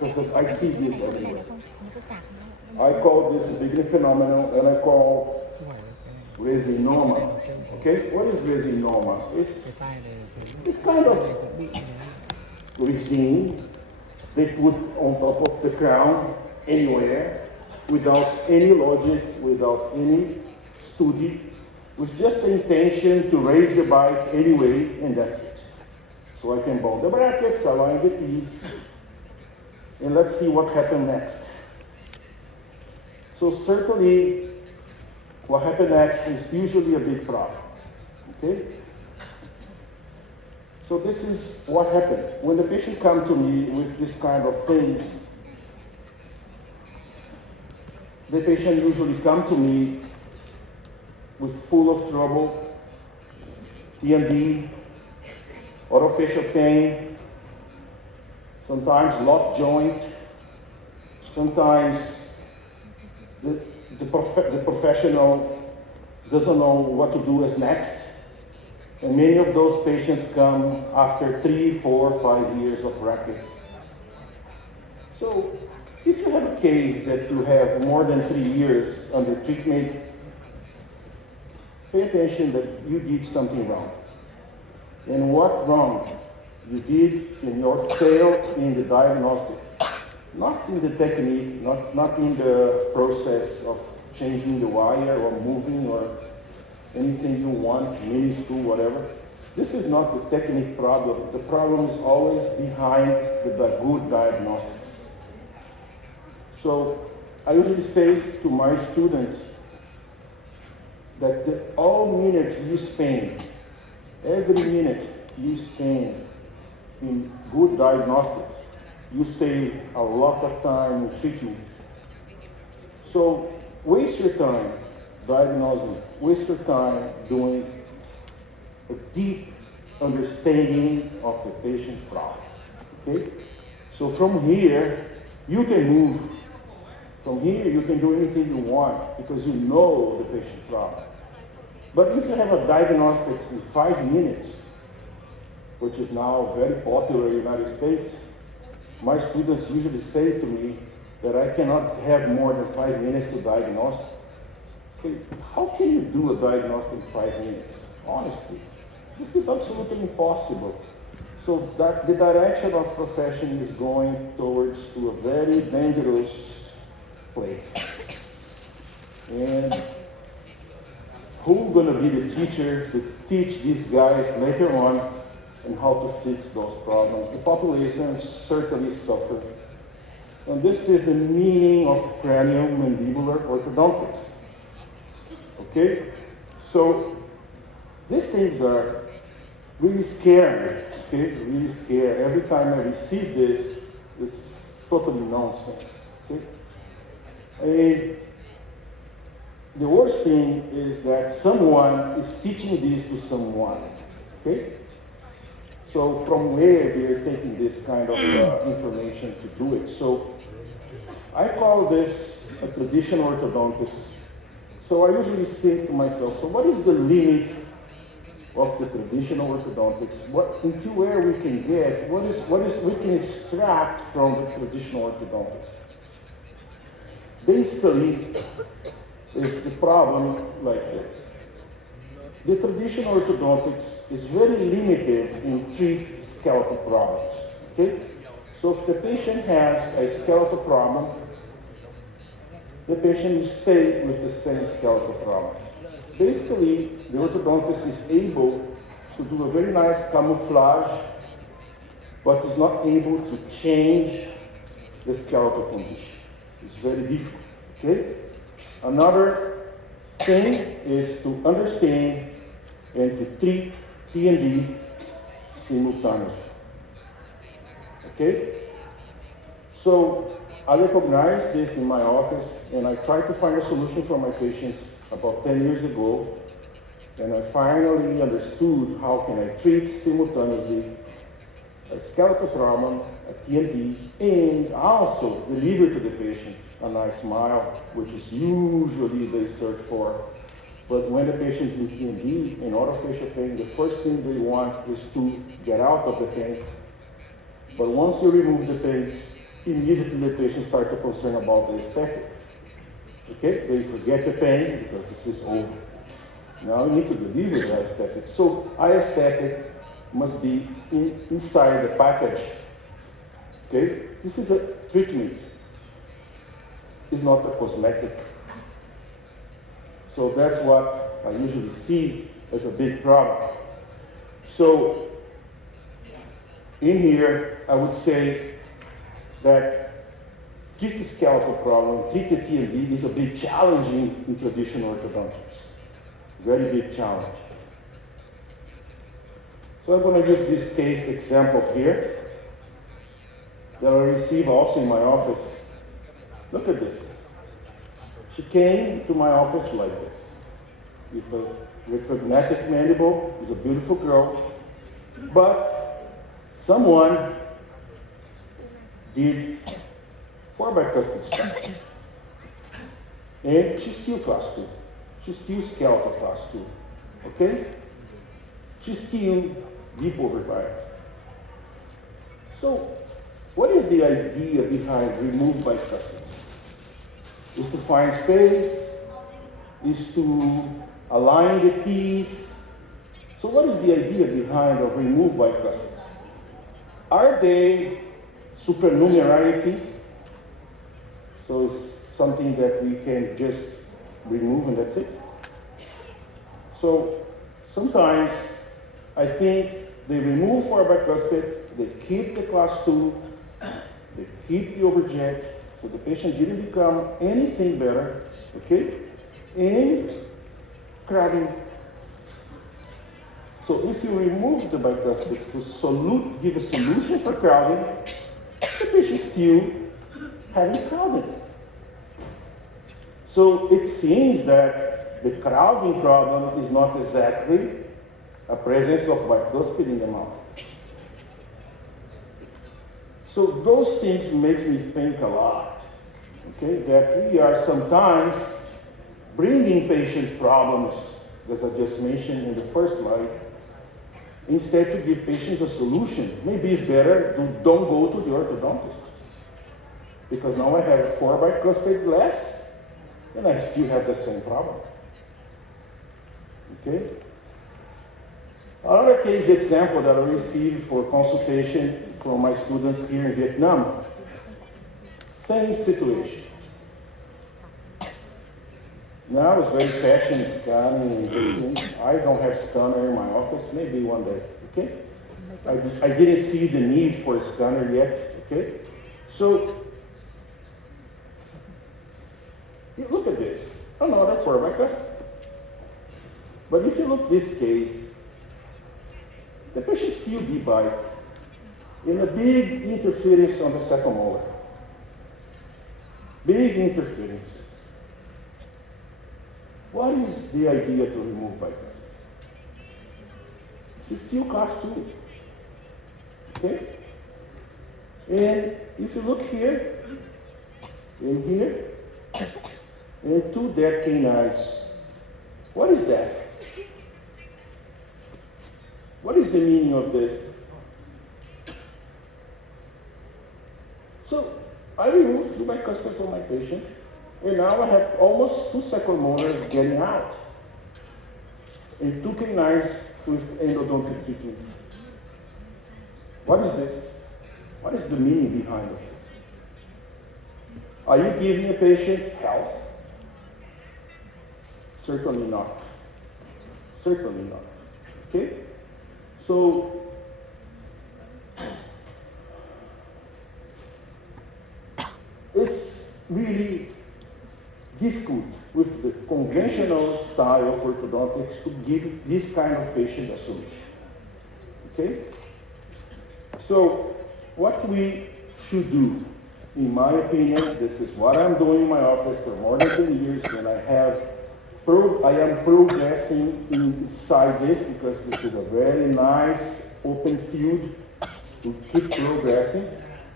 because I see this everywhere. I call this a big phenomenon, and I call resinoma. Okay, what is resinoma? It's kind of resin they put on top of the crown anywhere without any logic, without any study, with just the intention to raise the bite anyway, and that's it. So I can bond the brackets, align the teeth, and let's see what happened next. So certainly, what happened next is usually a big problem, okay? So this is what happened. When the patient comes to me with this kind of things, the patient usually comes to me with full of trouble, TMD, orofacial pain, sometimes locked joint, sometimes the professional doesn't know what to do as next. And many of those patients come after 3, 4, 5 years of practice. So if you have a case that you have more than 3 years under treatment, pay attention that you did something wrong. And what wrong you did in your fail in the diagnostic. Not in the technique, not in the process of changing the wire or moving or anything you want, mini screw, whatever. This is not the technique problem. The problem is always behind the good diagnostics. So I usually say to my students that all minute you spend, every minute you spend in good diagnostics, you save a lot of time in treatment. So waste your time diagnosing, waste your time doing a deep understanding of the patient problem, okay? So from here, you can move. From here, you can do anything you want because you know the patient problem. But if you have a diagnostics in 5 minutes, which is now very popular in the United States, my students usually say to me that I cannot have more than 5 minutes to diagnose. Say, how can you do a diagnosis in 5 minutes? Honestly, this is absolutely impossible. So that the direction of profession is going towards to a very dangerous place. And who's going to be the teacher to teach these guys later on and how to fix those problems? The population certainly suffers. And this is the meaning of craniomandibular orthodontics. Okay? So these things are really scary, okay? Really scary. Every time I receive this, it's totally nonsense, okay? And the worst thing is that someone is teaching this to someone, okay? So from where they're taking this kind of information to do it. So I call this a traditional orthodontics. So I usually think to myself, so what is the limit of the traditional orthodontics? What into where we can get? What is we can extract from the traditional orthodontics? Basically, is the problem like this. The traditional orthodontics is very limited in treat skeletal problems. Okay? So if the patient has a skeletal problem, the patient will stay with the same skeletal problem. Basically, the orthodontist is able to do a very nice camouflage, but is not able to change the skeletal condition. It's very difficult, okay? Another thing is to understand and to treat T&D simultaneously, okay? So I recognize this in my office, and I try to find a solution for my patients about 10 years ago, and I finally understood how can I treat simultaneously a skeletal problem, a T&D, and also deliver to the patient a nice smile, which is usually they search for. But when the patient is in T&D, in orofacial pain, the first thing they want is to get out of the pain. But once you remove the pain, immediately the patient starts to concern about the aesthetic. Okay, they forget the pain because this is over. Now you need to deliver the aesthetic. So aesthetic must be inside the package. Okay, this is a treatment. It's not a cosmetic. So that's what I usually see as a big problem. So in here, I would say that treat the skeletal problem, treat the TMD is a big challenge in traditional orthodontics. Very big challenge. So I'm going to use this case example here that I received also in my office. Look at this. She came to my office like this. With a retrognatic mandible, is a beautiful girl, but someone did 4 bicuspid stuff. And she's still class 2. She's still skeletal class 2. Okay? She's still deep overbite. So, what is the idea behind remove bicuspids? Is to find space, is to align the teeth. So what is the idea behind of remove bicuspids? Are they supernumerary teeth? So it's something that we can just remove and that's it? So sometimes I think they remove 4 bicuspids, they keep the class 2, they keep the overjet, so the patient didn't become anything better, okay? And crowding. So if you remove the bicuspids to give a solution for crowding, the patient still having crowding. So it seems that the crowding problem is not exactly a presence of bicuspid in the mouth. So those things make me think a lot, okay, that we are sometimes bringing patient problems, as I just mentioned in the first slide, instead to give patients a solution. Maybe it's better to don't go to the orthodontist, because now I have 4 bicuspids less, and I still have the same problem, okay? Another case example that I received for consultation from my students here in Vietnam. Same situation. Now it's very fashion scanning and this thing. I don't have scanner in my office, maybe one day, okay? I didn't see the need for a scanner yet, okay? So, you look at this. Another 4 bicuspid. But if you look at this case, the patient still debite in a big interference on the second molar. Big interference. What is the idea to remove bicuspid? It's still class 2. Okay? And if you look here, and here, and 2 dead canines, what is that? What is the meaning of this? So I removed 2 bicuspids from my patient, and now I have almost 2 second molars getting out, and 2 canines with endodontic treatment. What is this? What is the meaning behind it? Are you giving a patient health? Certainly not. Certainly not. Okay? So, it's really difficult with the conventional style of orthodontics to give this kind of patient a solution. Okay? So, what we should do, in my opinion, this is what I'm doing in my office for more than 10 years, and I am progressing inside this because this is a very nice open field to keep progressing,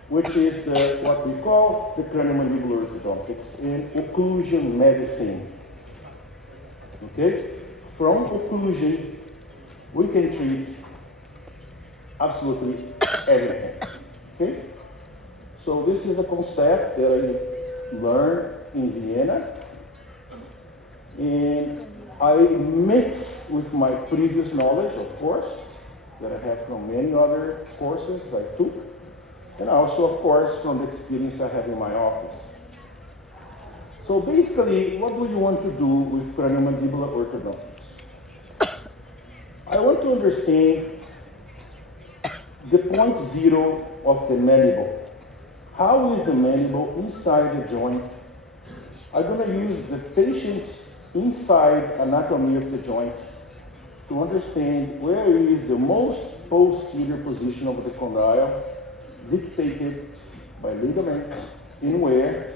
which is what we call the craniomandibular orthodontics and occlusion medicine. Okay? From occlusion, we can treat absolutely everything. Okay? So this is a concept that I learned in Vienna, and I mix with my previous knowledge, of course, that I have from many other courses I took, and also, of course, from the experience I have in my office. So basically, what do you want to do with craniomandibular orthodontics? I want to understand the point zero of the mandible. How is the mandible inside the joint? I'm going to use the patient's inside anatomy of the joint to understand where is the most posterior position of the condyle dictated by ligaments, in where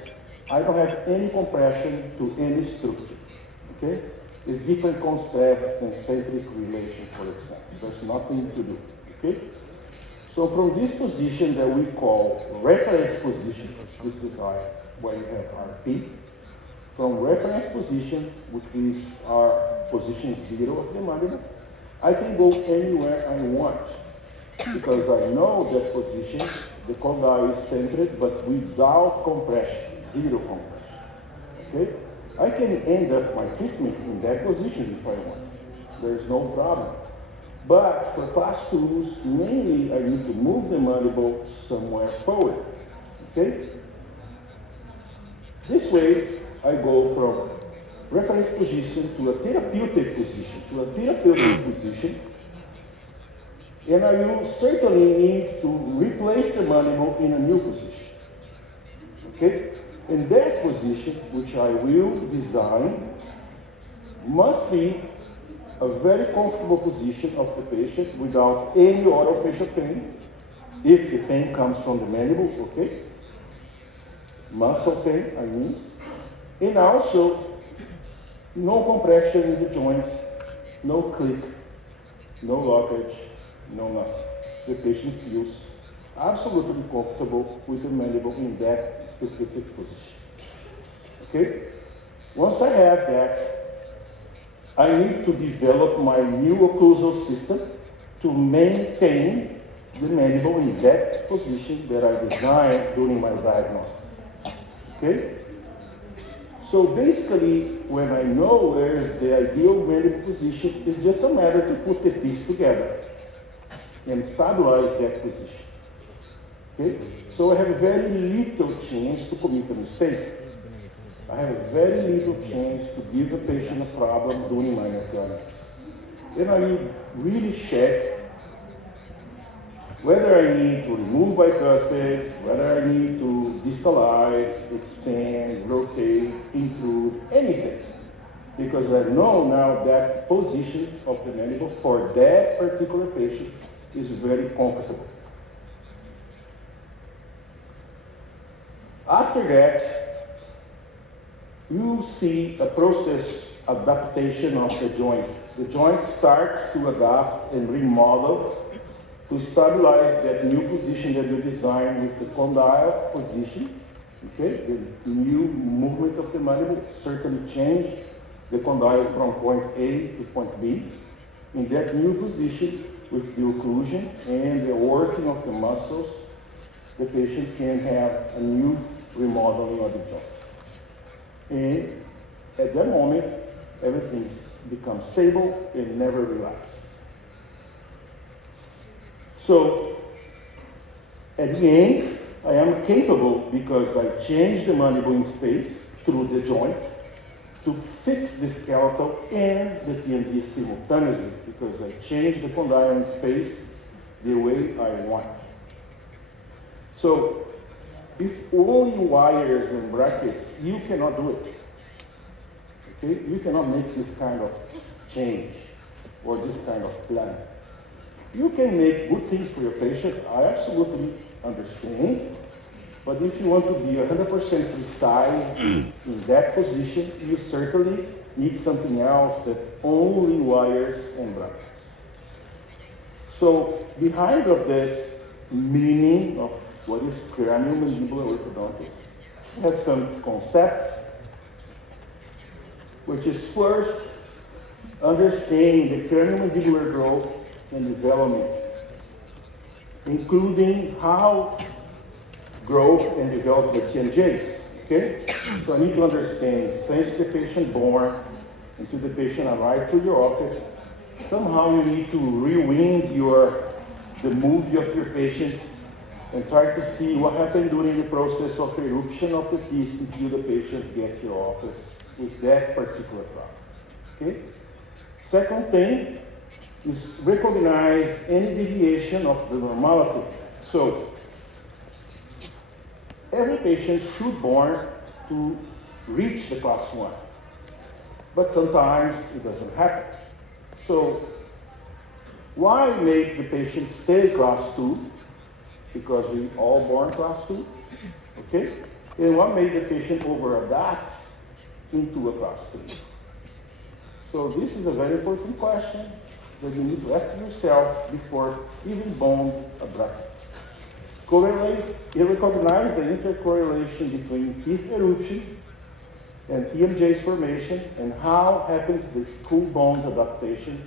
I don't have any compression to any structure, okay? It's different concept than centric relation, for example. There's nothing to do, okay? So from this position that we call reference position, this is where you have RP, from reference position, which is our position 0 of the mandible, I can go anywhere I want, because I know that position, the condyle is centered, but without compression, 0 compression, okay? I can end up my treatment in that position if I want. There's no problem. But for class 2s, mainly I need to move the mandible somewhere forward, okay? This way, I go from reference position to a therapeutic position, and I will certainly need to replace the mandible in a new position, okay? And that position, which I will design, must be a very comfortable position of the patient without any orofacial pain, if the pain comes from the mandible, okay? Muscle pain, I mean. And also, no compression in the joint, no click, no lockage, no nothing. The patient feels absolutely comfortable with the mandible in that specific position. Okay? Once I have that, I need to develop my new occlusal system to maintain the mandible in that position that I designed during my diagnosis. Okay? So basically, when I know where is the ideal mandible position, it's just a matter to put the piece together and stabilize that position. Okay? So I have very little chance to commit a mistake. I have very little chance to give a patient a problem during my mechanics. Then I will really check whether I need to remove bicuspids, whether I need to distalize, expand, rotate, intrude, anything. Because I know now that position of the mandible for that particular patient is very comfortable. After that, you see a process adaptation of the joint. The joint starts to adapt and remodel to stabilize that new position that you designed with the condyle position. Okay, the new movement of the mandible certainly changed the condyle from point A to point B. In that new position, with the occlusion and the working of the muscles, the patient can have a new remodeling of the joint. And at that moment, everything becomes stable and never relaxes. So, at the end, I am capable, because I changed the mandible in space through the joint, to fix the skeletal and the TMD simultaneously, because I changed the condyle in space the way I want. So, if only wires and brackets, you cannot do it. Okay? You cannot make this kind of change or this kind of plan. You can make good things for your patient, I absolutely understand. But if you want to be 100% precise in that position, you certainly need something else that only wires and brackets. So behind of this meaning of what is craniomandibular orthodontics has some concepts, which is first, understanding the craniomandibular growth and development, including how grow and develop the TMJs, okay? So I need to understand, since the patient born until the patient arrived to your office, somehow you need to rewind the movie of your patient and try to see what happened during the process of eruption of the teeth until the patient gets to your office with that particular problem, okay? Second thing is recognize any deviation of the normality. So, every patient should born to reach the class 1, but sometimes it doesn't happen. So, why make the patient stay class 2? Because we all born class 2, okay? And what made the patient over-adapt into a class 3? So this is a very important question that you need to ask yourself before even bone abruptly. You recognize the intercorrelation between teeth eruption and TMJ's formation and how happens the skull bones adaptation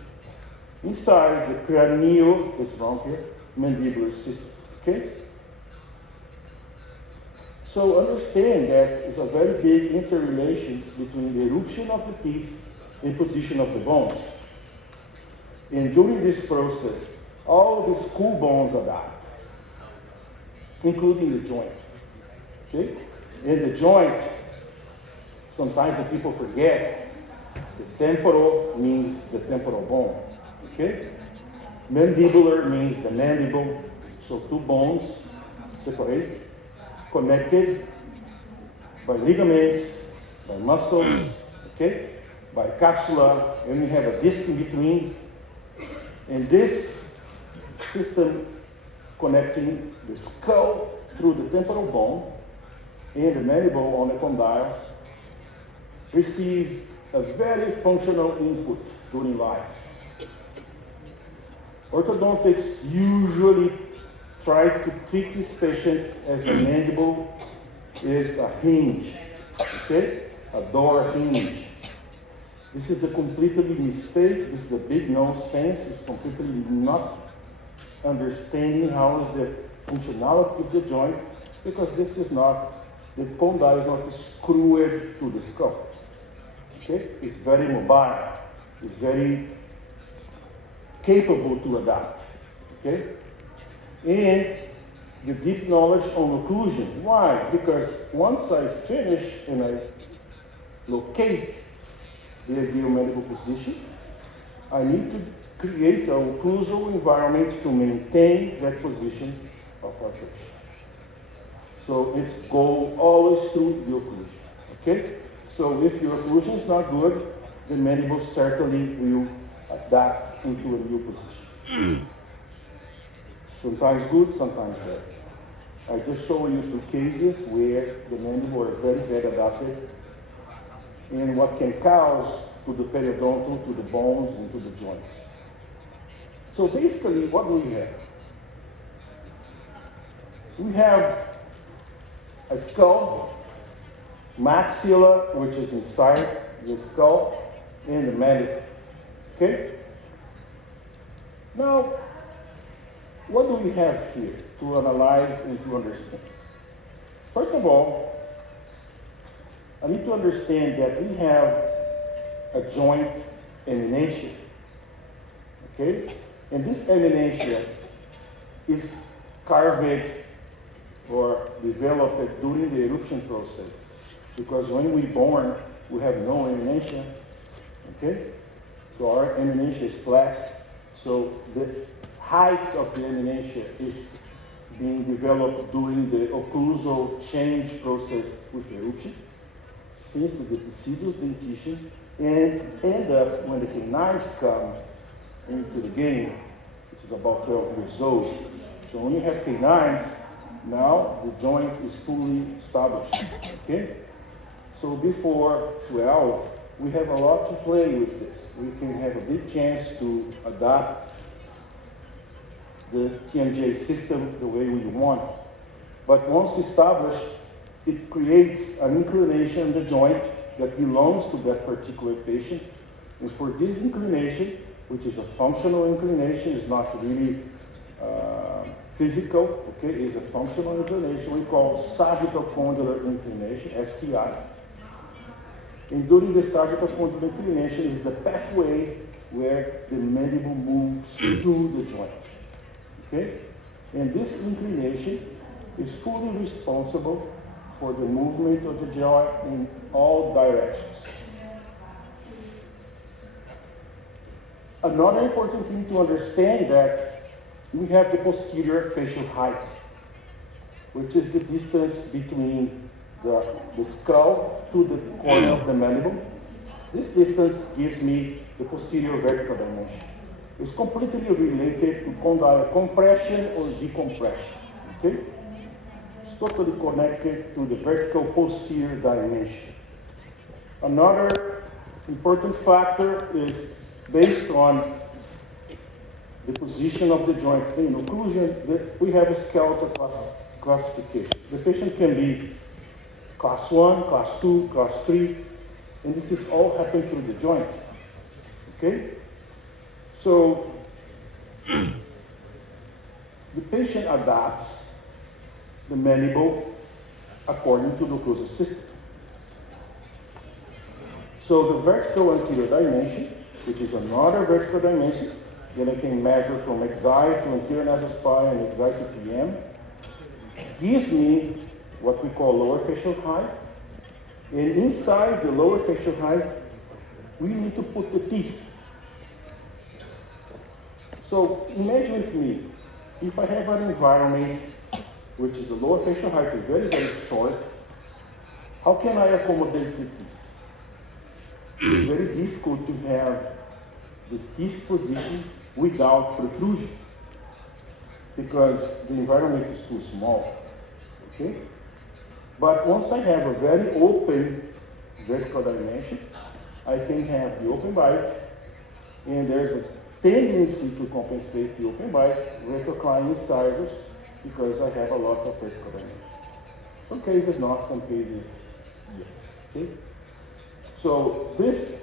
inside the cranial, this wrong here, mandibular system, okay? So understand that it's a very big interrelation between the eruption of the teeth and position of the bones. And during this process, all the skull bones adapt, including the joint, okay? And the joint, sometimes the people forget, the temporal means the temporal bone, okay? Mandibular means the mandible, so two bones separate, connected by ligaments, by muscles, okay? By capsula, and we have a disc in between. And this system connecting the skull through the temporal bone and the mandible on the condyle receive a very functional input during life. Orthodontics usually try to treat this patient as the mandible is a hinge, okay? A door hinge. This is a completely mistake. This is a big nonsense. It's completely not understanding how is the functionality of the joint, because this is not, the condyle is not screwed to the skull. Okay? It's very mobile. It's very capable to adapt. Okay? And the deep knowledge on occlusion. Why? Because once I finish and I locate the ideal mandible position, I need to create an occlusal environment to maintain that position of our patient. So it's go always through the occlusion, okay? So if your occlusion is not good, the mandible certainly will adapt into a new position. Sometimes good, sometimes bad. I just show you two cases where the mandible are very bad adapted, and what can cause to the periodontal, to the bones, and to the joints. So basically, what do we have? We have a skull, maxilla, which is inside the skull, and the mandible, okay? Now, what do we have here to analyze and to understand? First of all, I need to understand that we have a joint emanation, okay? And this emanation is carved or developed during the eruption process, because when we're born, we have no emanation, okay? So our emanation is flat, so the height of the emanation is being developed during the occlusal change process with eruption, since the deciduous dentition, and end up when the canines come into the game, which is about 12 years old. So when you have canines, now the joint is fully established, okay? So before 12, we have a lot to play with this. We can have a big chance to adapt the TMJ system the way we want. But once established, it creates an inclination in the joint that belongs to that particular patient. And for this inclination, which is a functional inclination, is not really physical, okay, is a functional inclination we call sagittal condylar inclination, SCI. And during the sagittal condylar inclination is the pathway where the mandible moves through the joint, okay? And this inclination is fully responsible for the movement of the jaw in all directions. Another important thing to understand that we have the posterior facial height, which is the distance between the skull to the corner of the mandible. This distance gives me the posterior vertical dimension. It's completely related to condyle compression or decompression, okay? It's totally connected to the vertical posterior dimension. Another important factor is based on the position of the joint in occlusion. We have a skeletal classification. The patient can be class 1, class 2, class 3, and this is all happening through the joint, okay? So the patient adapts the mandible according to the occlusal system. So the vertical anterior dimension, which is another vertical dimension that I can measure from exi to anterior nasal spine and exi to PM, gives me what we call lower facial height. And inside the lower facial height, we need to put the teeth. So imagine with me, if I have an environment which is the lower facial height is very, very short, how can I accommodate the teeth? It's very difficult to have the teeth position without protrusion because the environment is too small, okay? But once I have a very open vertical dimension, I can have the open bite, and there's a tendency to compensate the open bite with reclining incisors because I have a lot of vertical dimension. Some cases not, some cases yes, okay? So this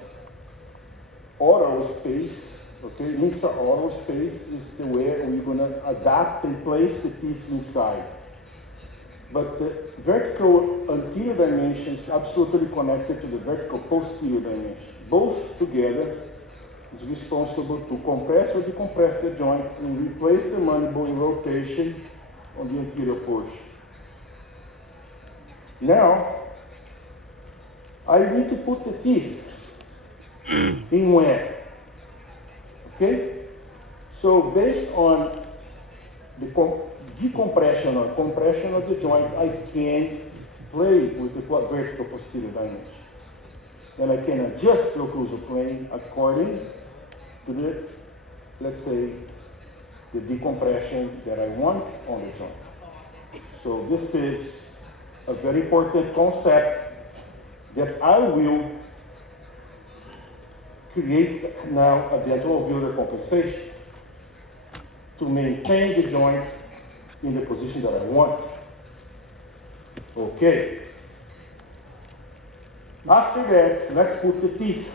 oral space, okay, intraoral space is the way we're gonna adapt and place the teeth inside. But the vertical anterior dimension is absolutely connected to the vertical posterior dimension. Both together is responsible to compress or decompress the joint and replace the mandible in rotation on the anterior portion. Now, I need to put the teeth in where? Okay? So based on the decompression or compression of the joint, I can play with the vertical posterior dimension. And I can adjust the occlusal plane according to the, let's say, the decompression that I want on the joint. So this is a very important concept that I will create now a dental alveolar compensation to maintain the joint in the position that I want. Okay. After that, let's put the teeth.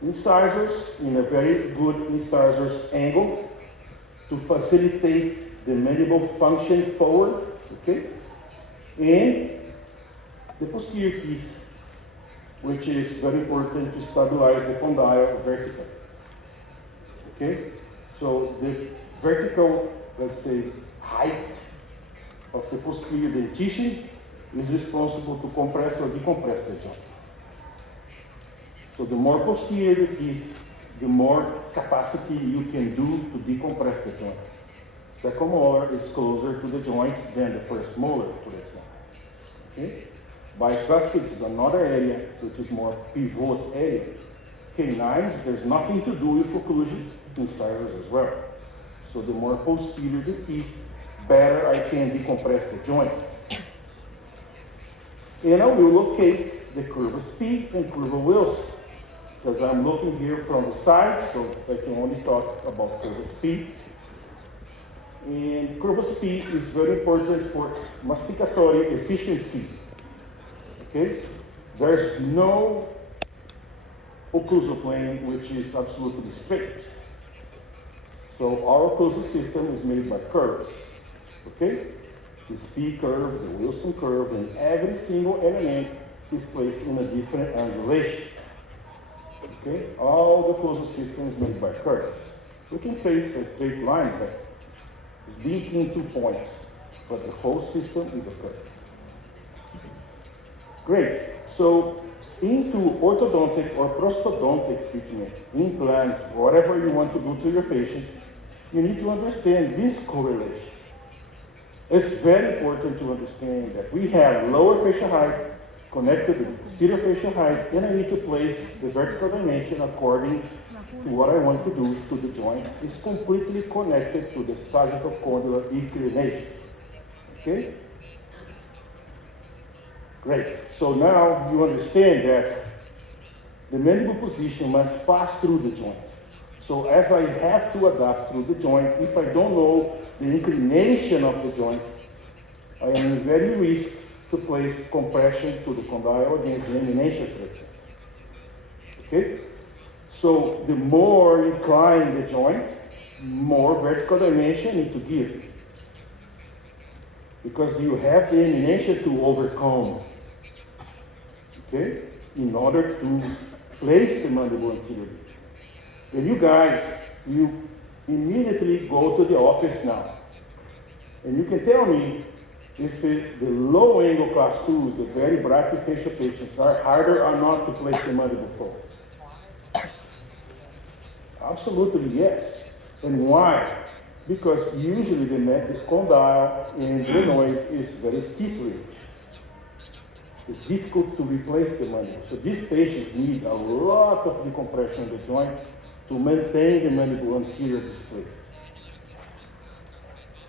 Incisors in a very good incisors angle to facilitate the mandible function forward, okay? And the posterior teeth, which is very important to stabilize the condyle vertical, okay? So the vertical, let's say, height of the posterior dentition is responsible to compress or decompress the joint. So the more posterior the teeth, the more capacity you can do to decompress the joint. Second molar is closer to the joint than the first molar, for example. Okay? Bicuspids is another area which is more pivot area. Canines, there's nothing to do with occlusion, incisors as well. So the more posterior the teeth, better I can decompress the joint. And I will locate the curvus P and curva Wilson, because I'm looking here from the side, so I can only talk about curvus P. And curvus P is very important for masticatory efficiency. Okay? There's no occlusal plane which is absolutely straight. So our occlusal system is made by curves, okay? This P curve, the Wilson curve, and every single element is placed in a different angulation. Okay? All the occlusal system is made by curves. We can trace a straight line, but it's between 2 points, but the whole system is a curve. Great. So into orthodontic or prosthodontic treatment, implant, whatever you want to do to your patient, you need to understand this correlation. It's very important to understand that we have lower facial height connected to the posterior facial height, and I need to place the vertical dimension according to what I want to do to the joint. It's completely connected to the sagittal condylar inclination. Okay? Great. So now you understand that the mandible position must pass through the joint. So as I have to adapt through the joint, if I don't know the inclination of the joint, I am in very risk to place compression to the condyle against the eminential, for example. Okay? So the more inclined the joint, more vertical dimension you need to give. Because you have the eminential to overcome. Okay? In order to place the mandible anteriorly. And you guys, you immediately go to the office now. And you can tell me if the low angle class 2s, the very brachyfacial patients, are harder or not to place the mandible forward. Absolutely yes. And why? Because usually the condyle in glenoid is very steep ridge. It's difficult to replace the mandible. So these patients need a lot of decompression of the joint to maintain the mandible anterior displaced.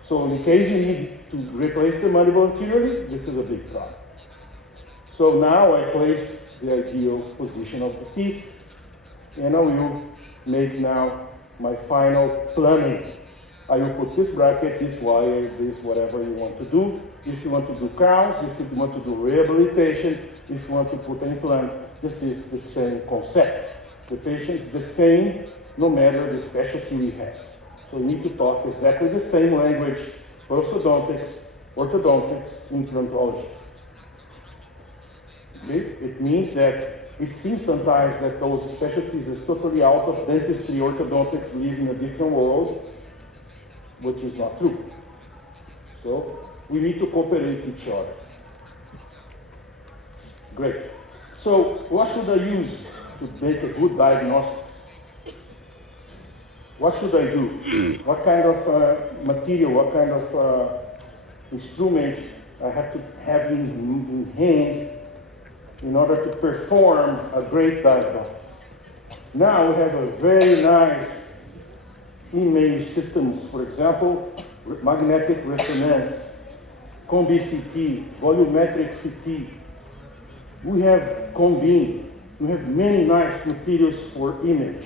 So in case you need to replace the mandible anteriorly, this is a big problem. So now I place the ideal position of the teeth, and I will make now my final planning. I will put this bracket, this wire, this whatever you want to do. If you want to do crowns, if you want to do rehabilitation, if you want to put an implant, this is the same concept. The patient is the same no matter the specialty we have. So we need to talk exactly the same language, prosthodontics, orthodontics, implantology. Okay? It means that it seems sometimes that those specialties is totally out of dentistry, orthodontics live in a different world, which is not true. So we need to cooperate with each other. Great. So what should I use to make a good diagnosis? What should I do? What kind of material, what kind of instrument I have to have in hand in order to perform a great diagnosis? Now we have a very nice image systems, for example, magnetic resonance, combi CT, volumetric CT. We have combine. We have many nice materials for image.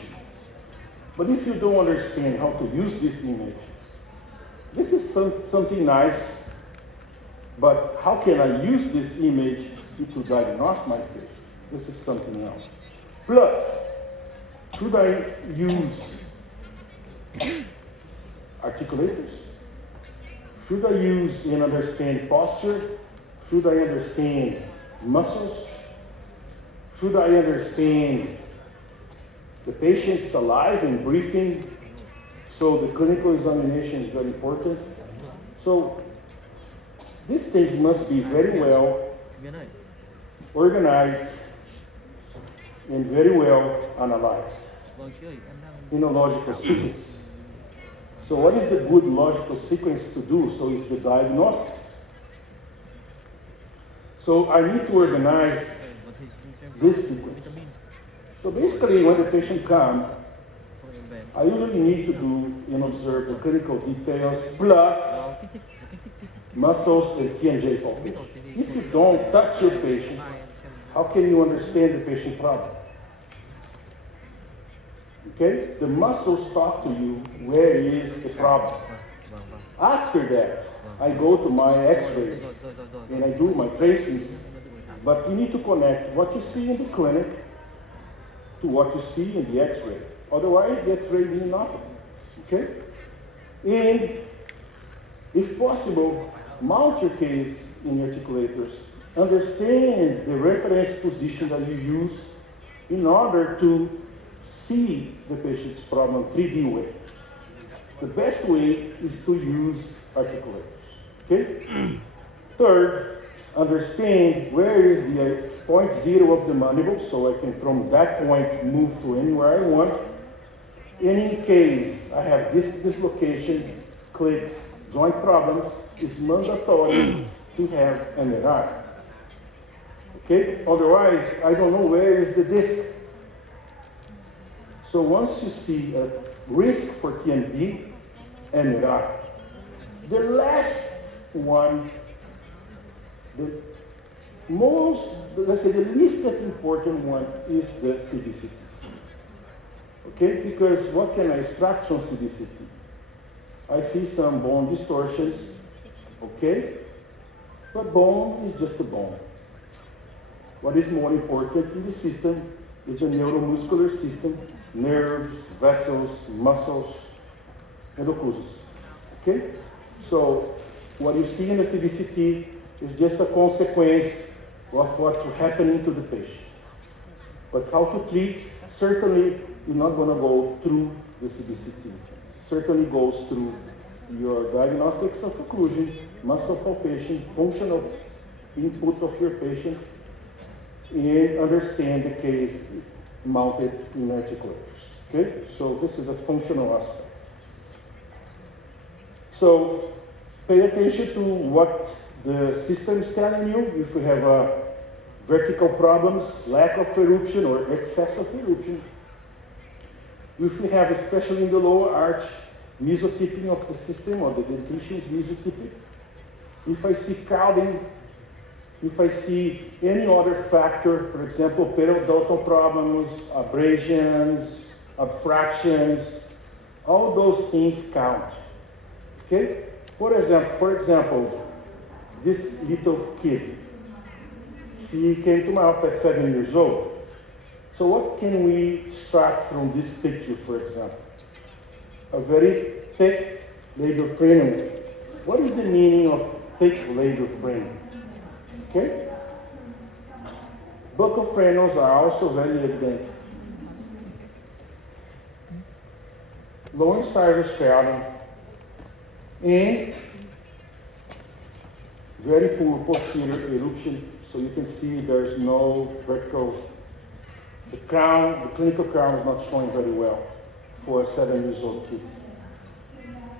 But if you don't understand how to use this image, this is something nice, but how can I use this image to diagnose my patient? This is something else. Plus, should I use articulators? Should I use and understand posture? Should I understand muscles? Should I understand the patient's alive and breathing? So the clinical examination is very important. So these things must be very well organized and very well analyzed in a logical sequence. So what is the good logical sequence to do? So it's the diagnostics. So I need to organize this sequence. So basically when the patient comes, I usually need to do and observe the clinical details plus muscles and TMJ palpation. If you don't touch your patient, how can you understand the patient problem? Okay? The muscles talk to you where is the problem. After that, I go to my x-rays and I do my tracings, but you need to connect what you see in the clinic to what you see in the x-ray. Otherwise, the x-ray means nothing. Okay? And if possible, mount your case in your articulators. Understand the reference position that you use in order to see the patient's problem 3D way. The best way is to use articulators, okay? Third, understand where is the point zero of the mandible, so I can from that point move to anywhere I want. And in case I have this dislocation, clicks, joint problems, it's mandatory to have MRI. Okay? Otherwise, I don't know where is the disc. So once you see a risk for TMD, MRI. The last one, let's say the least important one is the CBCT. Okay, because what can I extract from CBCT? I see some bone distortions, okay? But bone is just a bone. What is more important in the system is the neuromuscular system, nerves, vessels, muscles, and occlusal system, okay? So what you see in the CBCT is just a consequence of what's happening to the patient. But how to treat, certainly you're not going to go through the CBCT. Certainly goes through your diagnostics of occlusion, muscle palpation, functional input of your patient, and understand the case mounted in articulators. Okay? So this is a functional aspect. So pay attention to what the system is telling you. If you have vertical problems, lack of eruption or excess of eruption. If you have, especially in the lower arch, mesotyping of the system or the dentition is mesotypic. If I see crowding, if I see any other factor, for example, periodontal problems, abrasions, abfractions, all those things count. Okay? For example, this little kid, she came to my office at 7 years old. So what can we extract from this picture, for example? A very thick labial frenum. What is the meaning of thick labial frenum? Okay? Buccal frenums are also very evident. Low incisors crowding and very poor posterior eruption. So you can see there's no vertical. The crown, the clinical crown is not showing very well for a 7-year-old kid.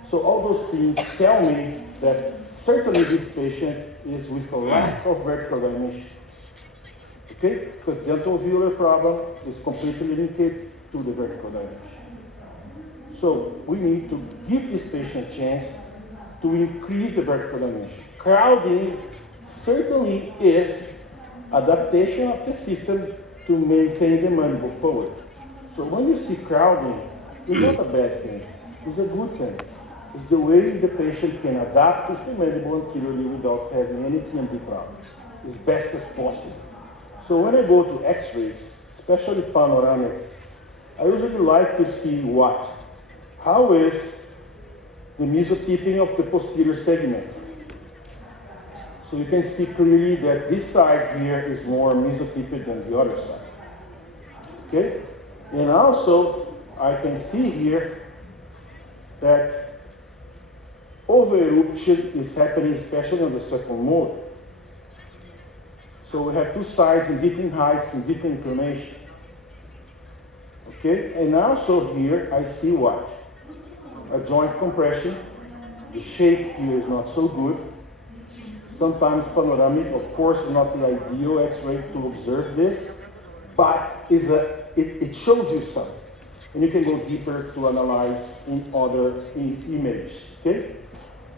So all those things tell me that certainly this patient is with a lack of vertical dimension. Okay? Because dental alveolar problem is completely linked to the vertical dimension. So we need to give this patient a chance to increase the vertical dimension. Crowding certainly is adaptation of the system to maintain the mandible forward. So when you see crowding, it's not a bad thing, it's a good thing. It's the way the patient can adapt to the mandible anteriorly without having any TMD problems, as best as possible. So when I go to x-rays, especially panoramic, I usually like to see what? How is the mesotyping of the posterior segment? So you can see clearly that this side here is more mesotypic than the other side. Okay? And also, I can see here that over-eruption is happening especially on the second molar. So we have two sides in different heights and different inclination. Okay? And also here, I see what? A joint compression. The shape here is not so good. Sometimes panoramic, of course, is not the ideal X-ray to observe this, but it shows you something. And you can go deeper to analyze in other images, okay?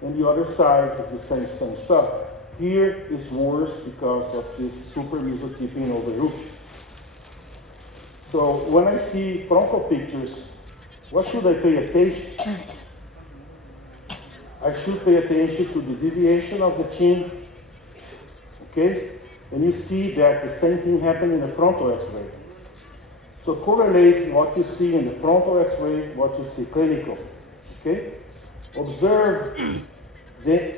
And the other side is the same stuff. Here is worse because of this super mesotyping over eruption. So when I see frontal pictures, what should I pay attention? I should pay attention to the deviation of the chin, okay? And you see that the same thing happened in the frontal X-ray. So correlate what you see in the frontal X-ray, what you see clinical, okay? Observe the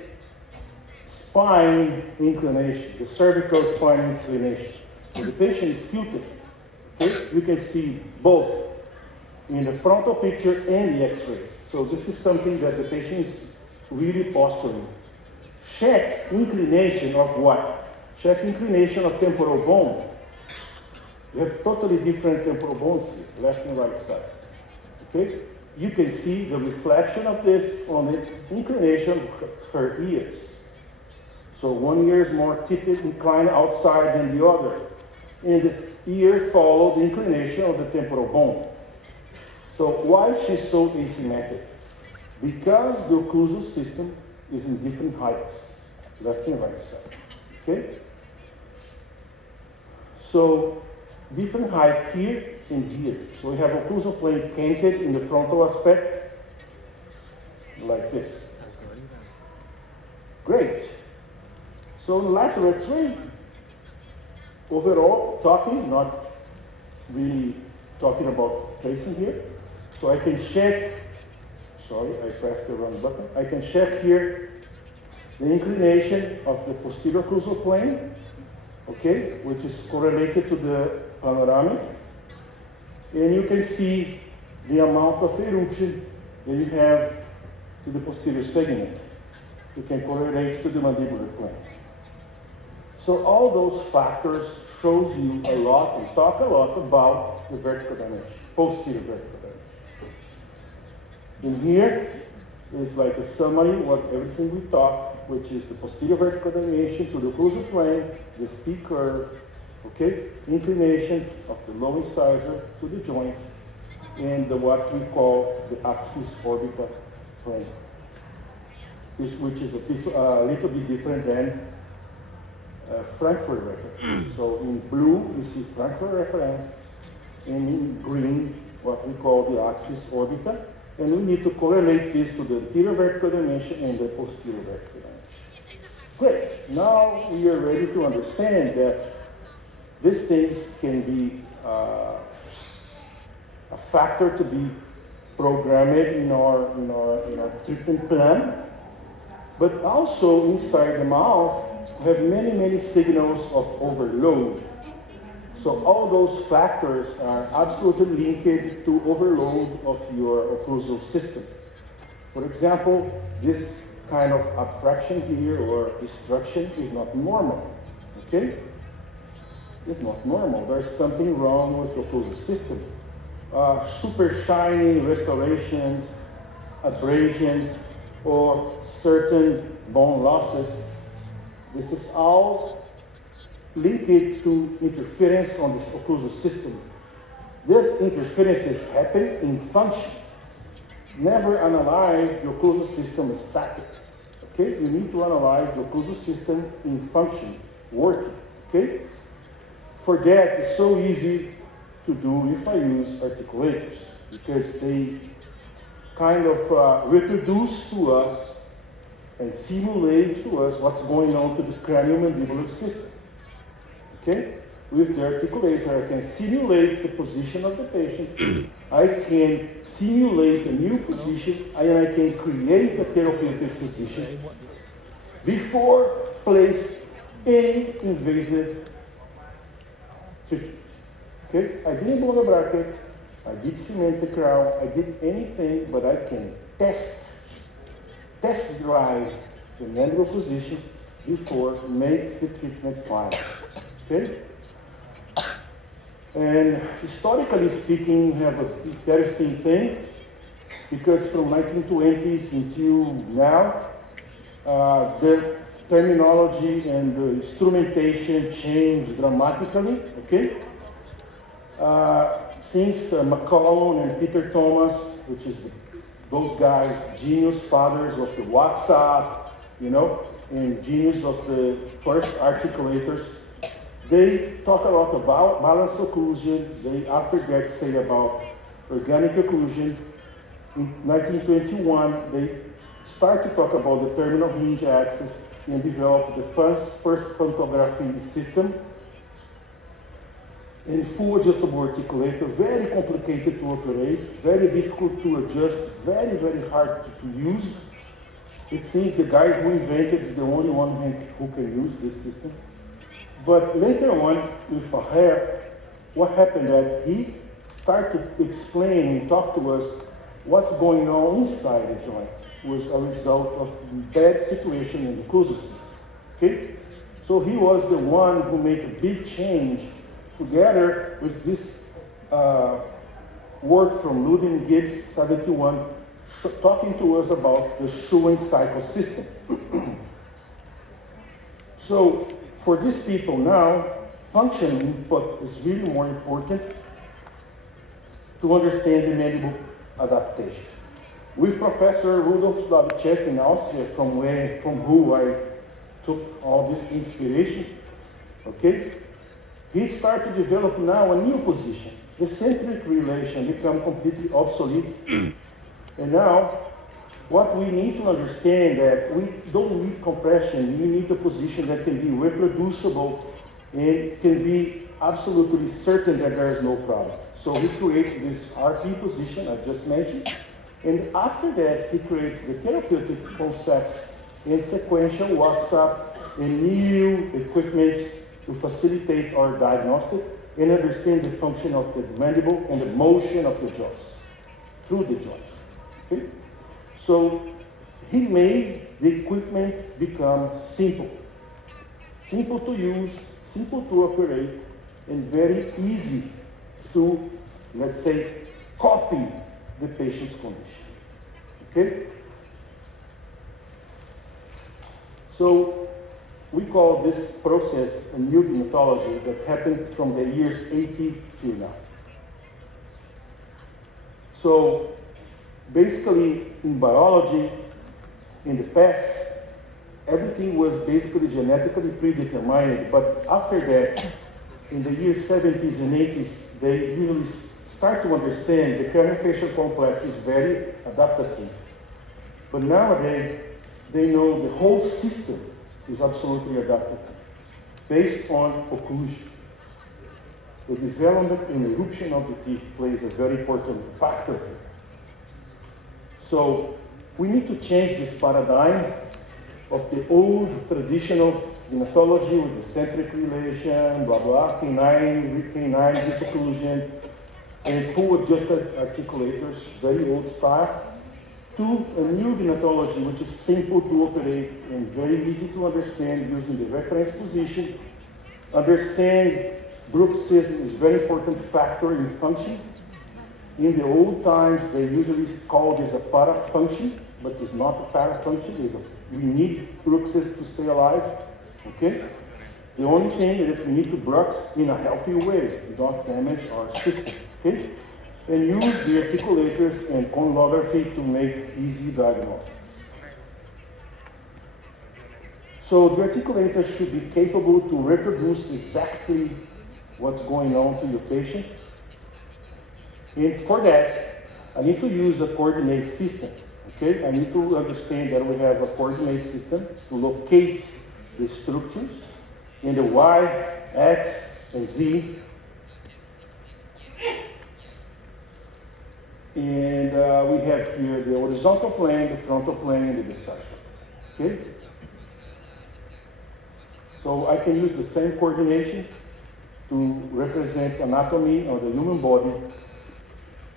spine inclination, the cervical spine inclination. So the patient is tilted. Okay? You can see both in the frontal picture and the X-ray. So this is something that the patient is really posturing. Check inclination of what? Check inclination of temporal bone. We have totally different temporal bones here, left and right side. Okay? You can see the reflection of this on the inclination of her ears. So one ear is more tipped, inclined outside than the other. And the ear follows the inclination of the temporal bone. So why she's so asymmetric? Because the occlusal system is in different heights, left and right side. Okay? So different height here and here. So we have occlusal plane canted in the frontal aspect, like this. Great. So lateral X-ray, overall talking, not really talking about tracing here. So I can check, sorry, I pressed the wrong button. I can check here the inclination of the posterior occlusal plane, okay, which is correlated to the panoramic. And you can see the amount of eruption that you have to the posterior segment. You can correlate to the mandibular plane. So all those factors shows you a lot and talk a lot about the vertical dimension, posterior vertical dimension. In here is like a summary of everything we talked, which is the posterior vertical dimension to the occlusal plane, the P curve, okay, inclination of the low incisor to the joint, and what we call the axis orbital plane, which is a little bit different than Frankfurt reference. So in blue, you see Frankfurt reference, and in green, what we call the axis orbital. And we need to correlate this to the anterior vertical dimension and the posterior vertical dimension. Great. Now we are ready to understand that these things can be a factor to be programmed in our treatment plan, but also inside the mouth we have many signals of overload. So all those factors are absolutely linked to overload of your occlusal system. For example, this kind of abstraction here or destruction is not normal, okay? It's not normal. There's something wrong with the occlusal system. Super shiny restorations, abrasions, or certain bone losses. This is all linked to interference on this occlusal system. These interferences happen in function. Never analyze the occlusal system as static. Okay? You need to analyze the occlusal system in function, working. Okay? For that, it's so easy to do if I use articulators, because they kind of reproduce to us and simulate to us what's going on to the craniomandibular system. Okay? With the articulator, I can simulate the position of the patient. I can simulate a new position, and I can create a therapeutic position before place any invasive treatment. Okay? I didn't blow the bracket, I did cement the crown, I did anything, but I can test drive the mandible position before make the treatment final. Okay? And historically speaking, we have an interesting thing, because from 1920s until now, the terminology and the instrumentation changed dramatically, okay? Since McCollum and Peter Thomas, which is those guys, genius fathers of the WhatsApp, and genius of the first articulators, they talk a lot about balanced occlusion. They after that say about organic occlusion. In 1921, they start to talk about the terminal hinge axis and develop the first pantography system. And full adjustable articulator, very complicated to operate, very difficult to adjust, very, very hard to use. It seems the guy who invented is the only one who can use this system. But later on, with Faher, what happened that he started to explain and talk to us what's going on inside the joint was a result of bad situation in the occlusal system. Okay? So he was the one who made a big change together with this work from Ludwig Gibbs, 71, talking to us about the Schumann cycle system. So for these people now, functional input is really more important to understand the mandible adaptation. With Professor Rudolf Slavicek in Austria, from who I took all this inspiration, okay? He started to develop now a new position. The centric relation become completely obsolete. And now, what we need to understand that we don't need compression, we need a position that can be reproducible and can be absolutely certain that there is no problem. So he created this RP position I just mentioned, and after that he created the therapeutic concept and sequential WhatsApp and new equipment to facilitate our diagnostic and understand the function of the mandible and the motion of the jaws through the joint. Okay? So he made the equipment become simple. Simple to use, simple to operate, and very easy to, let's say, copy the patient's condition. Okay? So we call this process a new dermatology that happened from the years 80 to now. So basically in biology, in the past, everything was basically genetically predetermined, but after that, in the years 70s and 80s, they usually start to understand the craniofacial complex is very adaptive. But nowadays, they know the whole system is absolutely adaptive, based on occlusion. The development and eruption of the teeth plays a very important factor here. So we need to change this paradigm of the old traditional dermatology with the centric relation, blah, blah, canine disocclusion, and full adjusted articulators, very old style, to a new dermatology which is simple to operate and very easy to understand using the reference position. Understand bruxism is a very important factor in function. In the old times, they usually call this a parafunction, but it's not a parafunction. We need bruxism to stay alive, okay? The only thing is that we need to brux in a healthy way, not damage our system, okay? And use the articulators and conlography to make easy diagnostics. So the articulators should be capable to reproduce exactly what's going on to your patient. And for that, I need to use a coordinate system, okay? I need to understand that we have a coordinate system to locate the structures in the Y, X, and Z. And we have here the horizontal plane, the frontal plane, and the sagittal, okay? So I can use the same coordination to represent anatomy of the human body.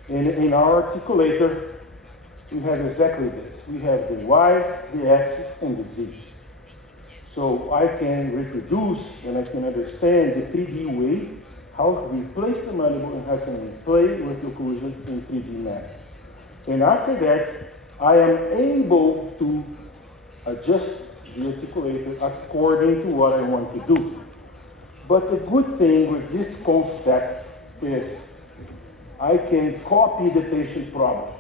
And in our articulator, we have exactly this. We have the Y, the axis, and the Z. So I can reproduce and I can understand the 3D way, how we place the mandible and how can we play with the occlusion in 3D manner. And after that, I am able to adjust the articulator according to what I want to do. But the good thing with this concept is I can copy the patient problem.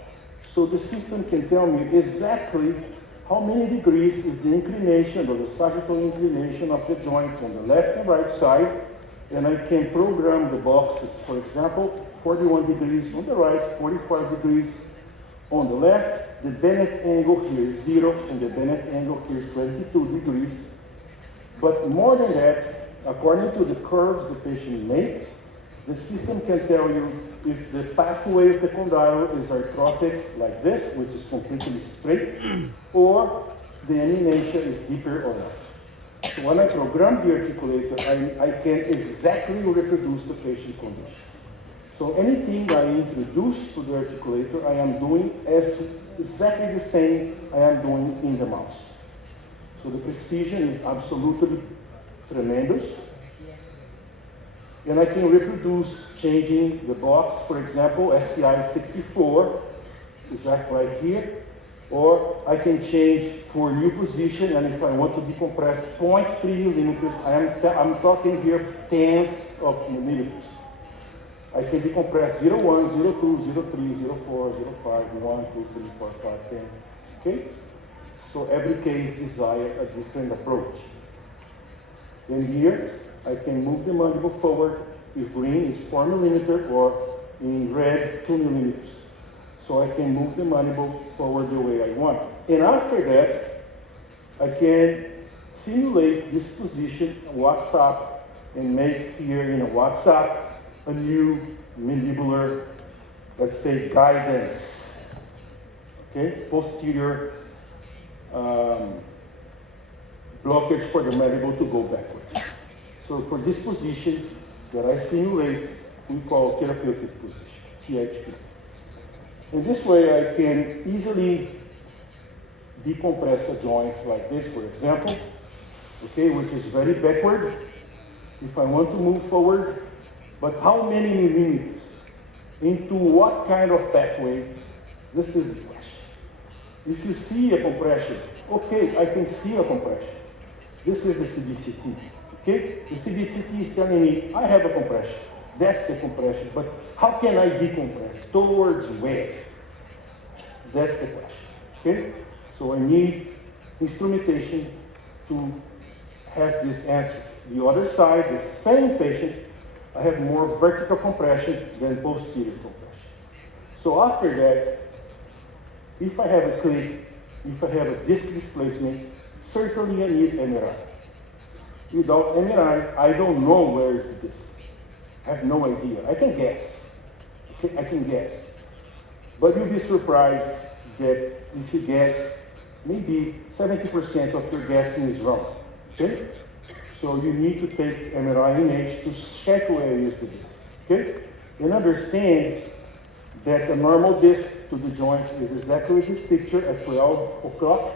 So the system can tell me exactly how many degrees is the inclination or the sagittal inclination of the joint on the left and right side, and I can program the boxes. For example, 41 degrees on the right, 45 degrees on the left. The Bennett angle here is 0, and the Bennett angle here is 22 degrees. But more than that, according to the curves the patient makes, the system can tell you if the pathway of the condyle is arthrotic like this, which is completely straight, or the animation is deeper or not. So when I program the articulator, I can exactly reproduce the patient condition. So anything I introduce to the articulator, I am doing as exactly the same I am doing in the mouse. So the precision is absolutely tremendous. And I can reproduce changing the box, for example, SCI 64 is that right here. Or I can change for new position, and if I want to decompress 0.3 millimeters, I'm talking here tenths of millimeters. I can decompress 0, 1, 0, 2, 0, 3, 0, 4, 0, 5, 1, 2, 3, 4, 5, 10. Okay? So every case desires a different approach. Then here, I can move the mandible forward if green is 4 millimeters or in red 2 millimeters. So I can move the mandible forward the way I want. And after that, I can simulate this position WhatsApp and make here in a WhatsApp a new mandibular, let's say, guidance. Okay, posterior blockage for the mandible to go backwards. So for this position that I simulate, we call therapeutic position, THP. In this way, I can easily decompress a joint like this, for example, okay, which is very backward. If I want to move forward, but how many millimeters? Into what kind of pathway? This is the question. If you see a compression, okay, I can see a compression. This is the CBCT, okay? The CBCT is telling me I have a compression. That's the compression, but how can I decompress? Towards where? That's the question, okay? So I need instrumentation to have this answer. The other side, the same patient, I have more vertical compression than posterior compression. So after that, if I have a click, if I have a disc displacement, certainly I need MRI. Without MRI, I don't know where is the disc. I have no idea. I can guess. Okay? I can guess. But you'll be surprised that if you guess, maybe 70% of your guessing is wrong. Okay? So you need to take MRI image to check where is the disc. Okay? And understand that a normal disc to the joint is exactly this picture at 12 o'clock,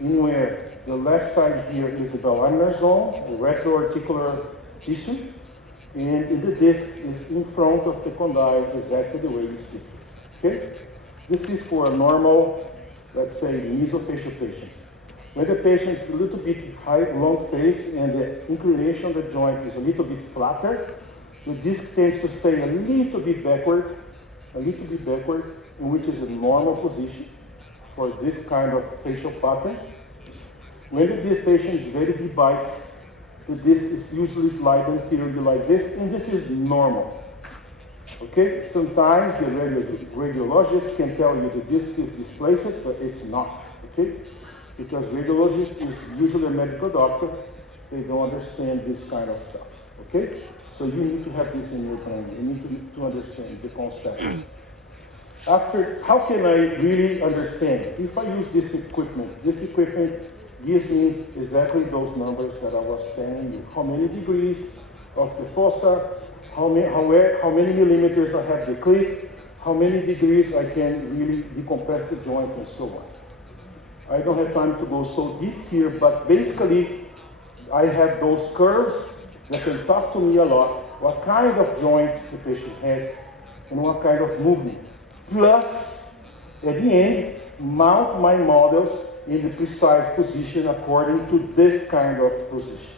in where the left side here is the bilaminar zone, the retroarticular tissue, and the disc is in front of the condyle exactly the way you see. Okay? This is for a normal, let's say, mesofacial patient. When the patient is a little bit high, long face, and the inclination of the joint is a little bit flatter, the disc tends to stay a little bit backward, which is a normal position for this kind of facial pattern. When this patient is very deep bite, the disc is usually sliding anteriorly like this, and this is normal. Okay, sometimes the radiologist can tell you the disc is displaced, but it's not. Okay, because radiologist is usually a medical doctor, they don't understand this kind of stuff. Okay, so you need to have this in your training. You need to understand the concept. After, how can I really understand? If I use this equipment gives me exactly those numbers that I was telling you. How many degrees of the fossa, how many millimeters I have the clip, how many degrees I can really decompress the joint, and so on. I don't have time to go so deep here, but basically I have those curves that can talk to me a lot, what kind of joint the patient has and what kind of movement. Plus, at the end, mount my models in the precise position according to this kind of position.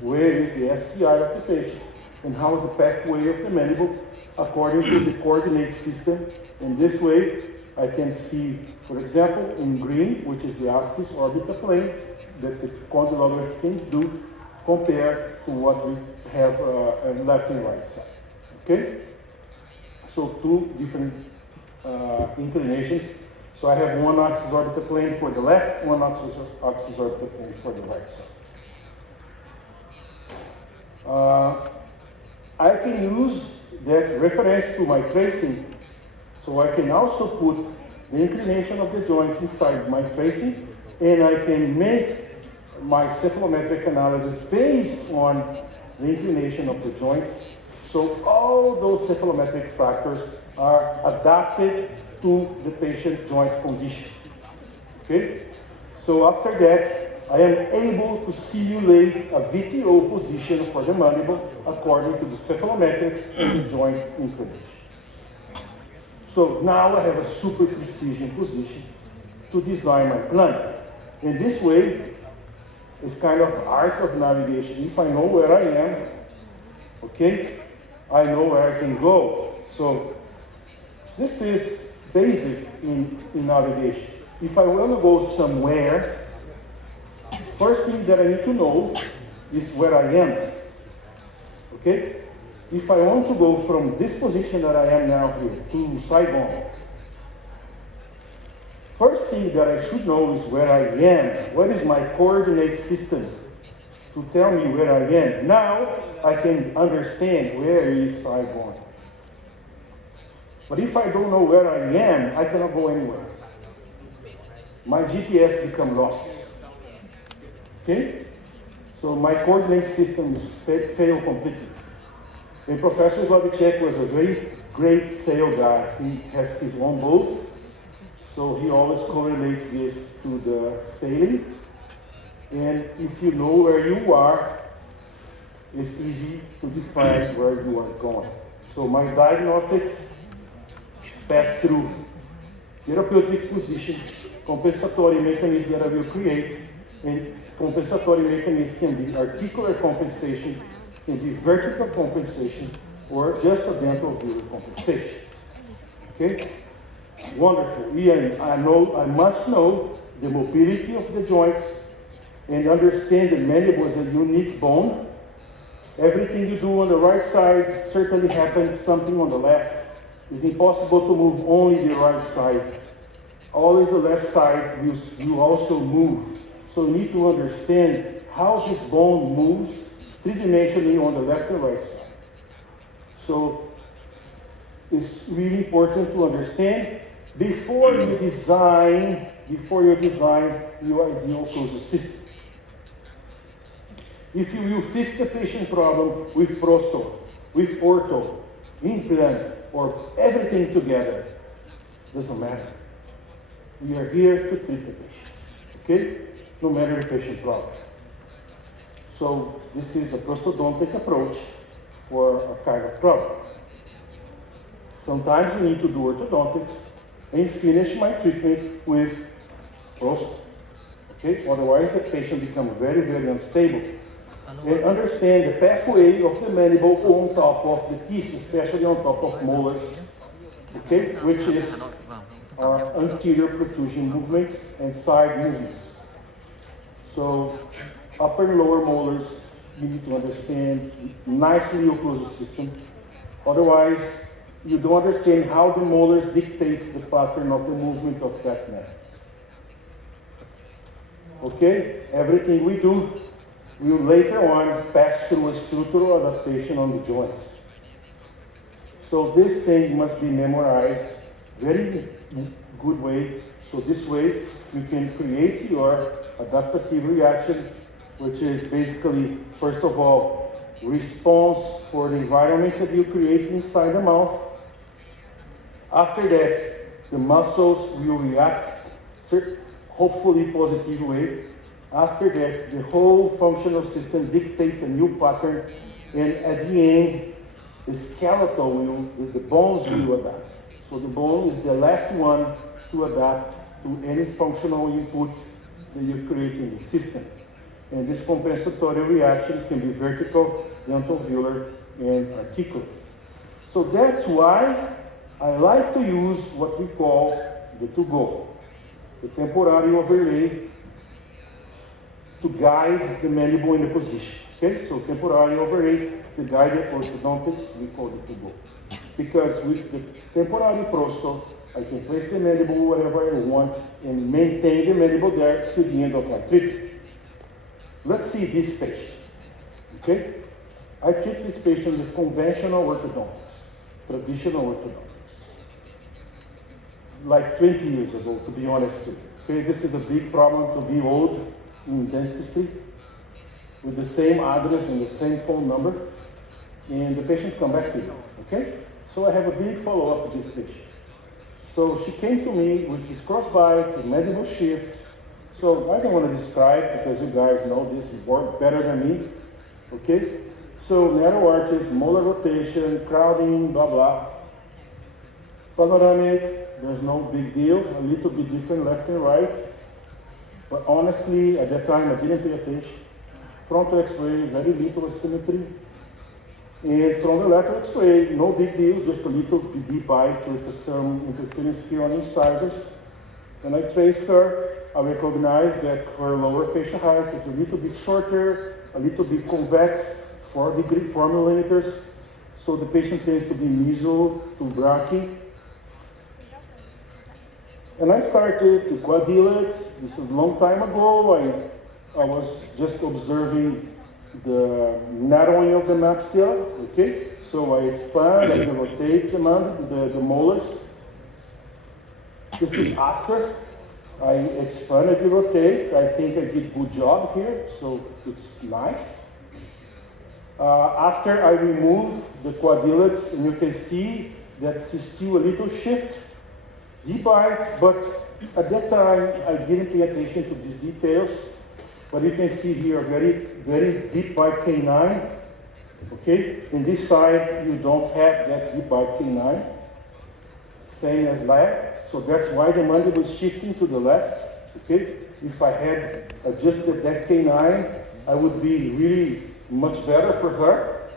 Where is the SCI of the patient and how is the pathway of the mandible according to the coordinate system. In this way, I can see, for example, in green, which is the axis orbital plane, that the condylograph can do compared to what we have on left and right side. Okay? So two different inclinations. So I have one axis orbital plane for the left, one axis orbital plane for the right side. I can use that reference to my tracing, so I can also put the inclination of the joint inside my tracing, and I can make my cephalometric analysis based on the inclination of the joint. So all those cephalometric factors are adapted to the patient joint condition. Okay? So after that, I am able to simulate a VTO position for the mandible according to the cephalometrics and the joint inclination. So now I have a super precision position to design my plan. In this way, it's kind of art of navigation. If I know where I am, okay, I know where I can go. So this is basic in navigation. If I want to go somewhere, first thing that I need to know is where I am. Okay? If I want to go from this position that I am now here to Saigon, first thing that I should know is where I am. What is my coordinate system to tell me where I am? Now I can understand where is Saigon. But if I don't know where I am, I cannot go anywhere. My GPS becomes lost. Okay? So my coordinate system is failed completely. And Professor Videc was a very great sail guy. He has his own boat, so he always correlates this to the sailing. And if you know where you are, it's easy to define where you are going. So my diagnostics pass through therapeutic position, compensatory mechanism that I will create, and compensatory mechanism can be articular compensation, can be vertical compensation, or just a dental viewer compensation. Okay? Wonderful. I must know the mobility of the joints and understand the mandible is a unique bone. Everything you do on the right side certainly happens something on the left. It's impossible to move only the right side. Always the left side will also move. So you need to understand how this bone moves three-dimensionally on the left and right side. So it's really important to understand before you design your ideal occlusal system. If you will fix the patient problem with prosto, with ortho, implant, or everything together, doesn't matter. We are here to treat the patient, okay? No matter the patient problem. So this is a prostodontic approach for a kind of problem. Sometimes you need to do orthodontics and finish my treatment with prosto, okay? Otherwise the patient becomes very, very unstable. And understand the pathway of the mandible on top of the teeth, especially on top of molars, okay, which is our anterior protrusion movements and side movements. So upper and lower molars, you need to understand nicely occlusal system. Otherwise, you don't understand how the molars dictate the pattern of the movement of that neck. Okay, everything we do will later on pass through a structural adaptation on the joints. So this thing must be memorized very good way. So this way you can create your adaptive reaction, which is basically, first of all, response for the environment that you create inside the mouth. After that, the muscles will react, hopefully positive way. After that, the whole functional system dictates a new pattern, and at the end, the skeletal the bones will adapt. So the bone is the last one to adapt to any functional input that you create in the system. And this compensatory reaction can be vertical, dental-velar, and articular. So that's why I like to use what we call the to-go, the temporary overlay, to guide the mandible in the position. Okay, so temporary overlay, the guided orthodontics, we call it to-go. Because with the temporary prosto, I can place the mandible wherever I want and maintain the mandible there to the end of my treatment. Let's see this patient. Okay? I treat this patient with conventional orthodontics. traditional orthodontics. Like 20 years ago, to be honest with you. Okay, this is a big problem to be old in dentistry, with the same address and the same phone number, and the patients come back to you, okay? So I have a big follow-up with this patient. So she came to me with this crossbite, mandible shift. So I don't want to describe because you guys know this work better than me, okay? So narrow arches, molar rotation, crowding, blah, blah. Panoramic, there's no big deal, a little bit different left and right. But honestly, at that time, I didn't pay attention. Frontal X-ray, very little asymmetry. And from the lateral X-ray, no big deal, just a little deep bite with some interference here on incisors. When I traced her, I recognized that her lower facial height is a little bit shorter, a little bit convex, 4 millimeters. So the patient tends to be meso to brachy. And I started to quadrilates. This is a long time ago. I was just observing the narrowing of the maxilla, okay? So I expand and rotate the molars. This is after I expanded and rotate. I think I did a good job here, so it's nice. After I remove the quadrilates, and you can see that it's still a little shift, deep bite, but at that time I didn't pay attention to these details. But you can see here a very, very deep bite canine. Okay, in this side you don't have that deep bite canine, same as left. So that's why the mandible is shifting to the left. Okay, if I had adjusted that canine, I would be really much better for her.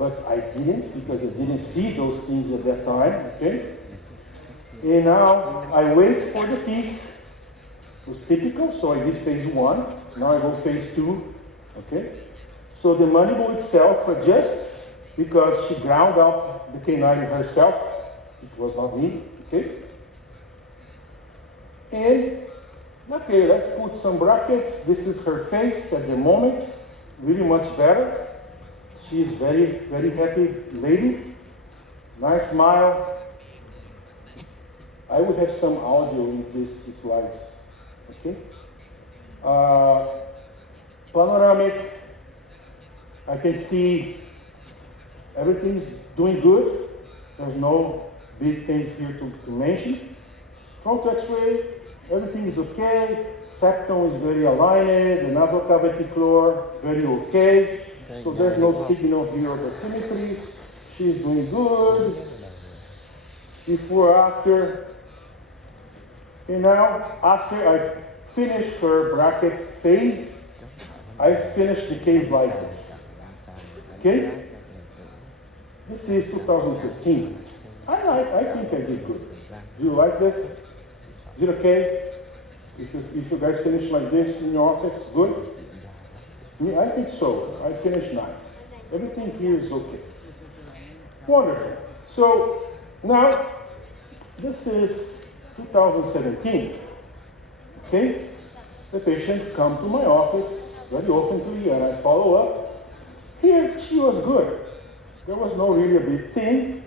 But I didn't because I didn't see those things at that time. Okay, and now I wait for the teeth. It was typical, so I did phase 1. Now I go phase 2, okay? So the mandible itself adjusts because she ground out the canine herself. It was not me, okay? And, okay, let's put some brackets. This is her face at the moment, really much better. She is very, very happy lady. Nice smile. I would have some audio in these slides. Okay. Panoramic, I can see everything's doing good. There's no big things here to mention. Front X-ray, everything is okay. Septum is very aligned. The nasal cavity floor, very okay. So there's no signal here of asymmetry. She's doing good. Before, after. And now, after I finish her bracket phase, I finish the case like this. Okay? This is 2013. I think I did good. Do you like this? Is it okay? If you guys finish like this in your office, good? Me, I think so. I finished nice. Everything here is okay. Wonderful. So now, this is 2017. Okay? The patient come to my office very often and I follow up. Here, she was good. There was no really a big thing.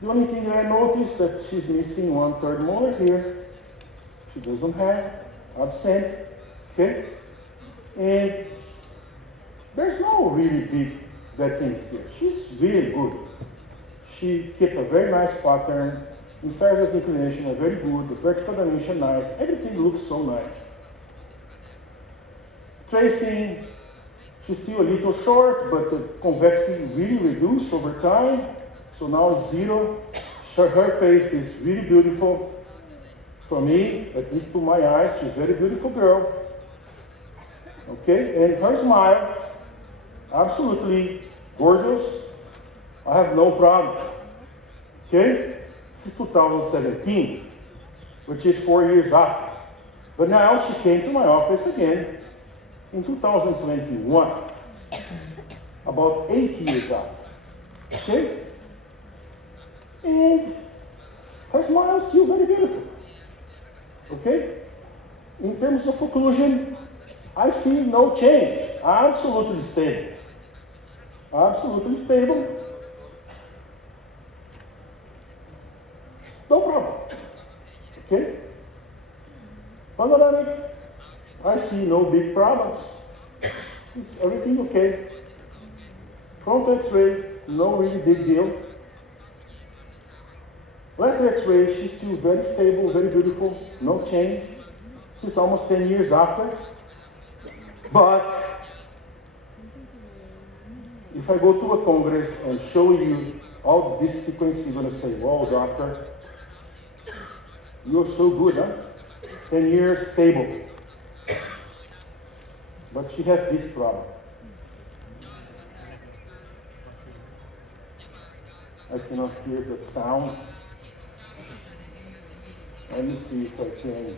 The only thing that I noticed that she's missing 1/3 molar here. She doesn't have, absent, okay? And there's no really big bad things here. She's really good. She kept a very nice pattern. Incisors inclination are very good. The vertical dimension nice. Everything looks so nice. Tracing, she's still a little short, but the convexity really reduced over time. So now it's 0. Her face is really beautiful. For me, at least to my eyes, she's a very beautiful girl. Okay, and her smile, absolutely gorgeous. I have no problem. Okay, this is 2017, which is 4 years after. But now she came to my office again in 2021, about 8 years after. Okay, and her smile is still very beautiful. Okay, in terms of occlusion, I see no change. Absolutely stable. Absolutely stable. No problem. Okay? Panoramic, I see no big problems. It's everything okay. Front X-ray, no really big deal. Lateral X-ray, she's still very stable, very beautiful, no change. She's almost 10 years after. But if I go to a congress and show you all this sequence, you're going to say, wow, doctor, you're so good, huh? 10 years stable. But she has this problem. I cannot hear the sound. Let me see if I can.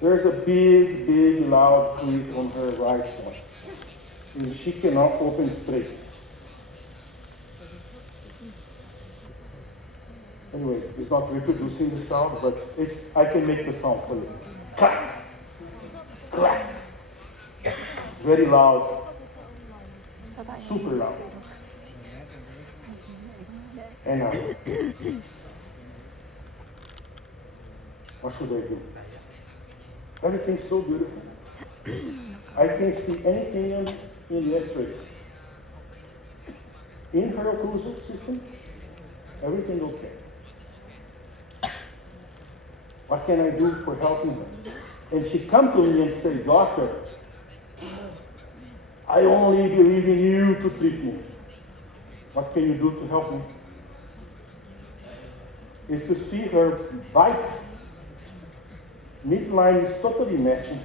There's a big, big, loud click on her right one. And she cannot open straight. Anyway, it's not reproducing the sound, but I can make the sound for you. Clack! Clack! It's very loud. Super loud. And now, what should I do? Everything's so beautiful. I can't see anything in the X-rays. In her occlusal system, everything okay. What can I do for helping her? And she come to me and say, doctor, I only believe in you to treat me. What can you do to help me? If you see her bite, midline is totally matching.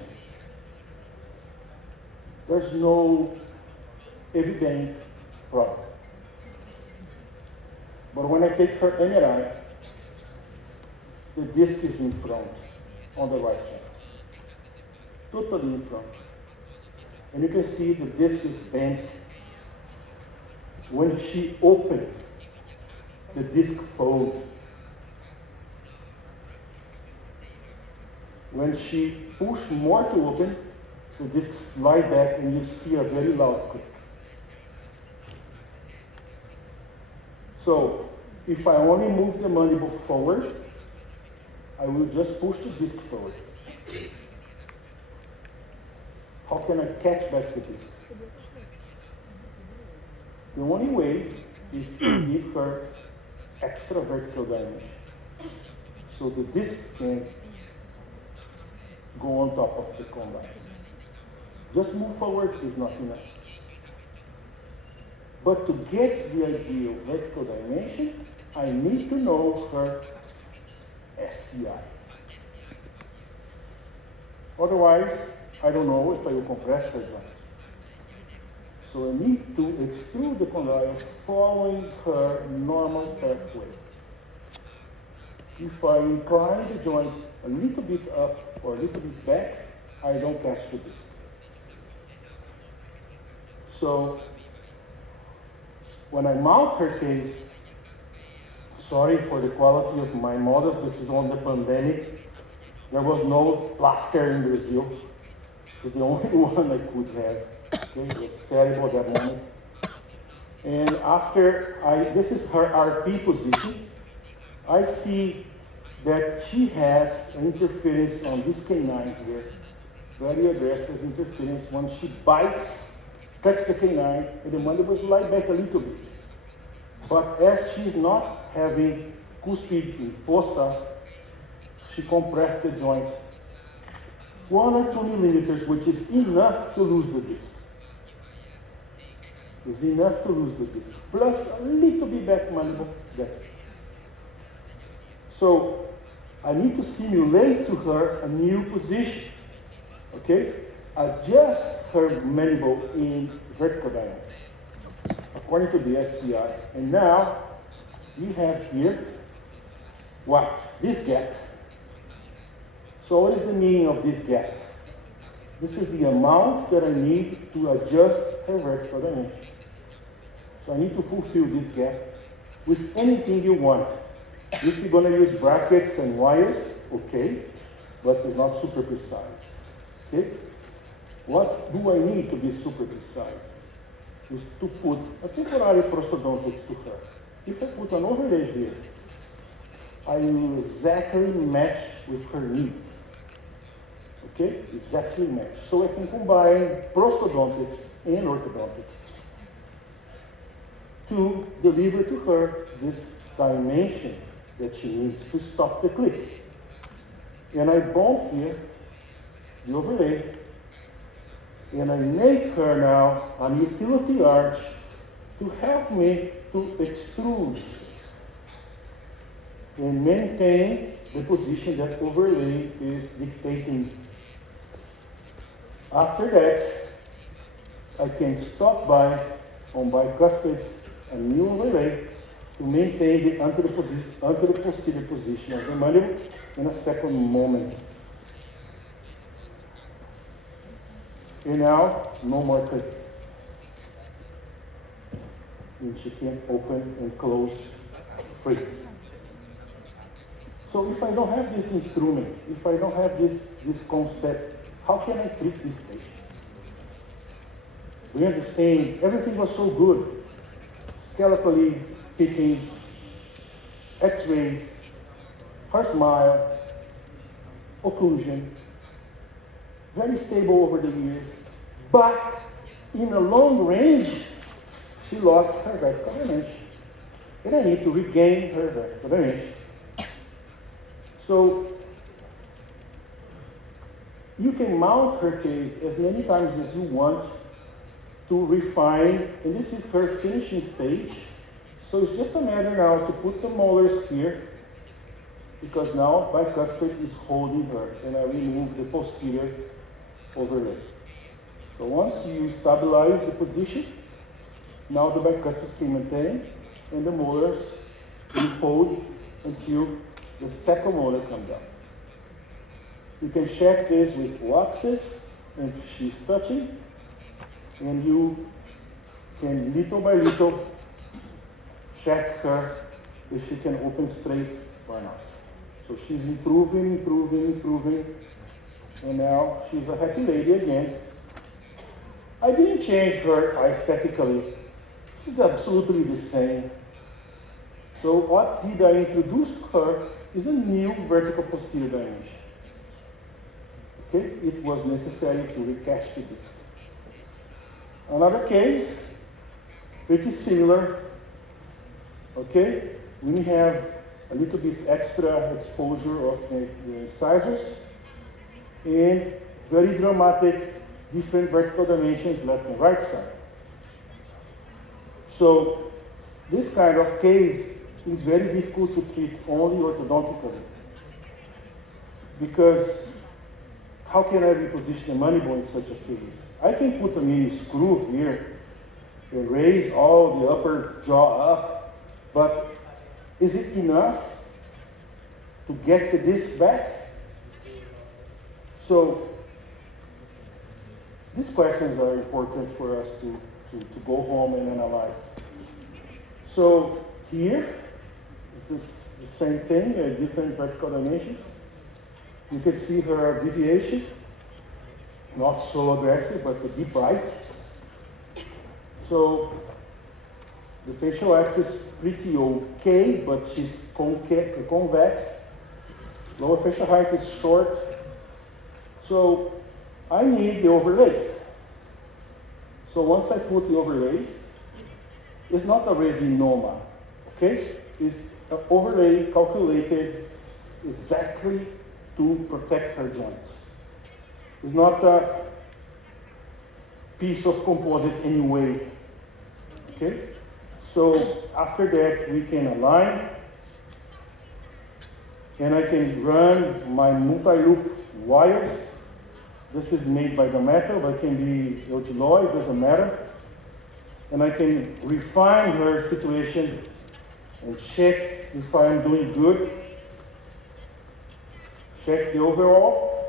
There's no evident problem. But when I take her MRI, the disc is in front, on the right side. Totally in front. And you can see the disc is bent. When she opened, the disc folded. When she pushed more to open, the disc slide back and you see a very loud click. So, if I only move the mandible forward, I will just push the disc forward. How can I catch back the disc? The only way is to give her extra vertical dimension. So the disc can go on top of the condyle. Just move forward is not enough. But to get the ideal vertical dimension, I need to know her SCI. Otherwise, I don't know if I will compress her joint. So I need to extrude the condyle following her normal pathway. If I incline the joint a little bit up or a little bit back, I don't catch the disc. So when I mount her case, sorry for the quality of my models, this is on the pandemic. There was no plaster in Brazil. It's the only one I could have. Okay? It was terrible at that moment. And after this is her RP position, I see that she has an interference on this canine here, very aggressive interference. When she bites, touch the canine, and the mandible slide back a little bit. But as she's not having cuspid in fossa, she compressed the joint 1 or 2 millimeters, which is enough to lose the disc. It's enough to lose the disc. Plus a little bit back mandible, that's it. So I need to simulate to her a new position. Okay? Adjust her mandible in vertical diameter according to the SCI. And now we have here what? This gap. So what is the meaning of this gap? This is the amount that I need to adjust her vertical dimension. So I need to fulfill this gap with anything you want. If you're going to use brackets and wires, okay, but it's not super precise. Okay? What do I need to be super precise? is to put a temporary prosthodontics to her. If I put an overlay here, I will exactly match with her needs. Okay, exactly match. So I can combine prosthodontics and orthodontics to deliver to her this dimension that she needs to stop the click. And I bump here the overlay, and I make her now an utility arch to help me to extrude and maintain the position that overlay is dictating. After that, I can stop by on bicuspids a new overlay to maintain the anteroposterior position of the mandible in a second moment. And now, no more click. And she can open and close free. So if I don't have this instrument, if I don't have this concept, how can I treat this patient? We understand everything was so good. Scalically speaking, x-rays, her smile, occlusion, very stable over the years, but in a long range, she lost her vertical dimension. And I need to regain her vertical dimension. So you can mount her case as many times as you want to refine, and this is her finishing stage. So it's just a matter now to put the molars here, because now bicuspid is holding her, and I remove the posterior overlay. So once you stabilize the position, now the bicuspids can maintain, and the molars will hold until the second molar comes down. You can check this with waxes, and if she's touching, and you can little by little check her if she can open straight or not. So she's improving, and now she's a happy lady again. I didn't change her aesthetically. She's absolutely the same. So what did I introduce to her is a new vertical posterior dimension. Okay, it was necessary to recast the disc. Another case, pretty similar. Okay, we have a little bit extra exposure of the incisors and very dramatic different vertical dimensions left and right side. So this kind of case is very difficult to treat only orthodontically, because how can I reposition the mandible in such a case? I can put a mini screw here and raise all the upper jaw up, but is it enough to get the disc back? So these questions are important for us to go home and analyze. So here is this the same thing, different vertical dimensions. You can see her deviation, not so aggressive, but a deep right. So the facial axis pretty okay, but she's convex. Lower facial height is short. So I need the overlays. So once I put the overlays, it's not a resinoma, okay? It's an overlay calculated exactly to protect her joints. It's not a piece of composite anyway, okay? So after that, we can align, and I can run my multi-loop wires. This is made by the metal, but it can be Eutyloy, doesn't matter. And I can refine her situation and check if I'm doing good. Check the overall.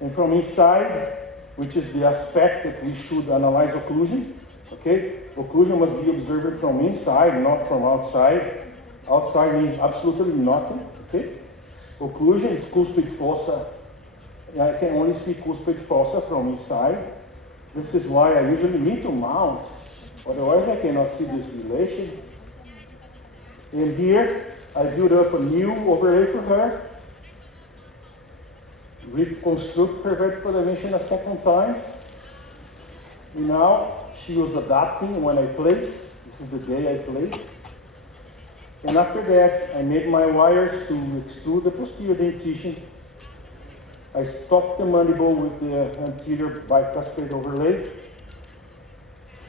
And from inside, which is the aspect that we should analyze occlusion. Okay? Occlusion must be observed from inside, not from outside. Outside means absolutely nothing. Okay? Occlusion is cuspid fossa. I can only see cuspid fossa from inside. This is why I usually need to mount, otherwise I cannot see this relation. And here, I build up a new overlay for her, reconstruct her vertical dimension a second time. And now, she was adapting when I place. This is the day I place. And after that, I made my wires to extrude the posterior dentition. I stopped the mandible with the anterior bicuspid overlay.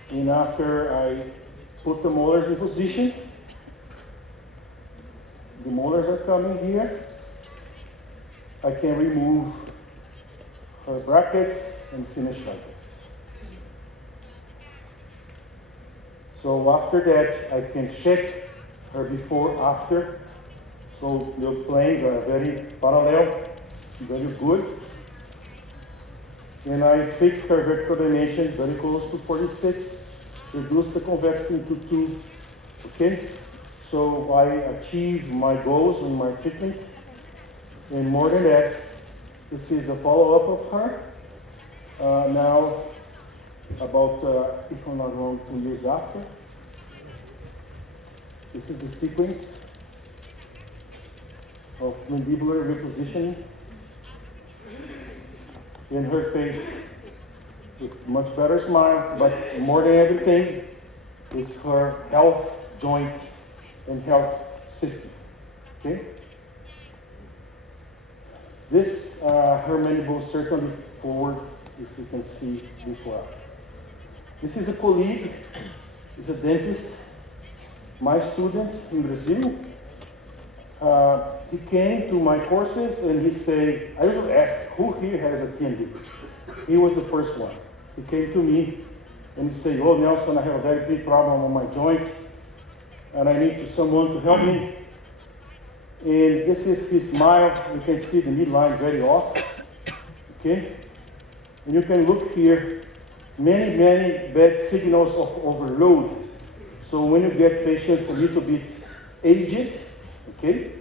And after I put the molars in position, the molars are coming here, I can remove her brackets and finish like this. So after that, I can check her before, after. So the planes are very parallel, very good. And I fix her vertical dimension very close to 46, reduce the convexity into 2, okay? So I achieve my goals in my treatment. And more than that, this is a follow-up of her. Now, about, if I'm not wrong, 2 years after. This is the sequence of mandibular repositioning in her face with much better smile, but more than everything is her health, joint, and health system, okay? This, her mandible certainly forward, if you can see before. This is a colleague, he's a dentist, my student in Brazil. He came to my courses and he said, I would ask, who here has a TND? He was the first one. He came to me and he said, oh Nelson, I have a very big problem on my joint and I need someone to help me. And this is his smile. You can see the midline very off, okay? And you can look here, many bad signals of overload. So when you get patients a little bit aged, okay,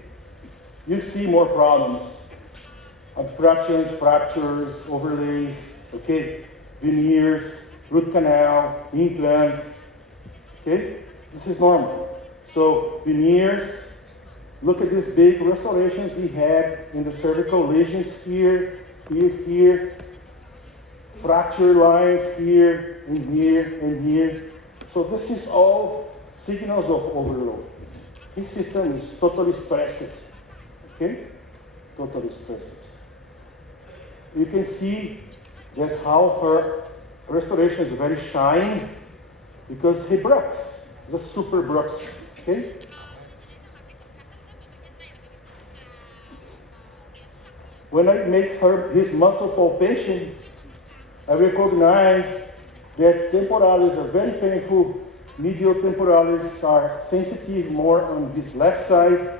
you see more problems. Obstructions, fractures, overlays, okay, veneers, root canal, implant, okay? This is normal. So veneers, look at these big restorations he had in the cervical lesions here, here, fracture lines here, and here, and here. So this is all signals of overload. His system is totally stressed, okay? Totally stressed. You can see that how her restoration is very shiny because he brooks, the super brooks, okay? When I make his muscle palpation, I recognize that temporalis are very painful. Medial temporalis are sensitive more on his left side.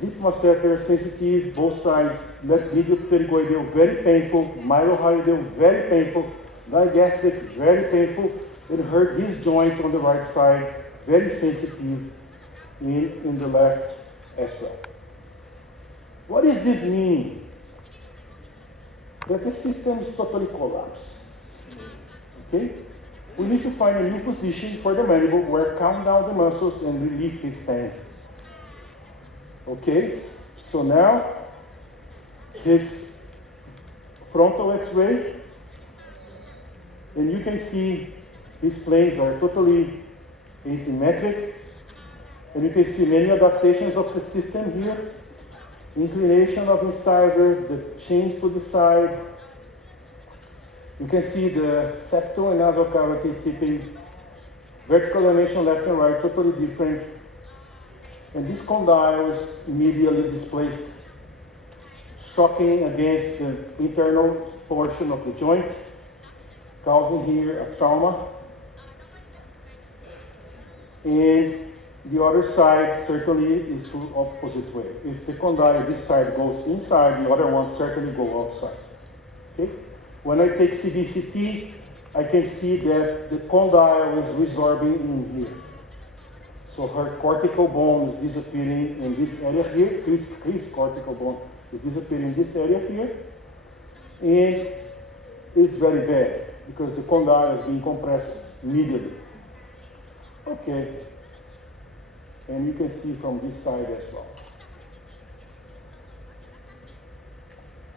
Deep masseter sensitive, both sides. Left medial pterygoidal, very painful. Mylohyoidal, very painful. Digastric, very painful. And his joint on the right side, very sensitive in the left as well. What does this mean? That the system is totally collapsed. Okay? We need to find a new position for the mandible where calm down the muscles and relieve his pain. Okay? So now, his frontal X-ray, and you can see his planes are totally asymmetric, and you can see many adaptations of the system here. Inclination of incisor, the change to the side. You can see the septal and nasal cavity tipping. Vertical dimension left and right, totally different. And this condyle is medially displaced, shocking against the internal portion of the joint, causing here a trauma. And the other side certainly is the opposite way. If the condyle, this side goes inside, the other one certainly go outside. Okay? When I take CBCT, I can see that the condyle is resorbing in here. So her cortical bone is disappearing in this area here. His cortical bone is disappearing in this area here. And it's very bad. because the condyle is being compressed immediately. Okay, and you can see from this side as well.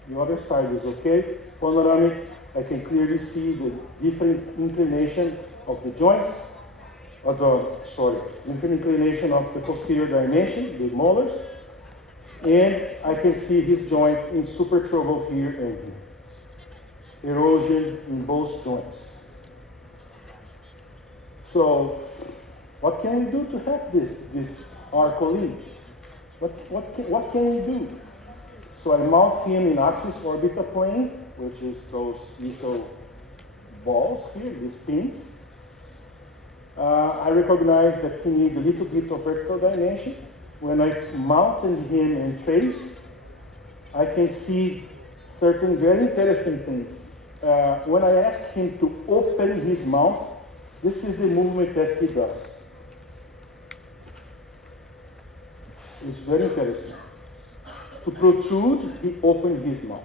The other side is okay. Panoramic, I can clearly see the different inclination of the joints, different inclination of the posterior dimension, the molars, and I can see his joint in super trouble here and here. Erosion in both joints. So, what can we do to help our colleague? What can we do? So I mount him in axis orbital plane, which is those little balls here, these pins. I recognize that he needs a little bit of vertical dimension. When I mounted him in trace, I can see certain very interesting things. When I ask him to open his mouth, this is the movement that he does. It's very interesting. To protrude, he opened his mouth.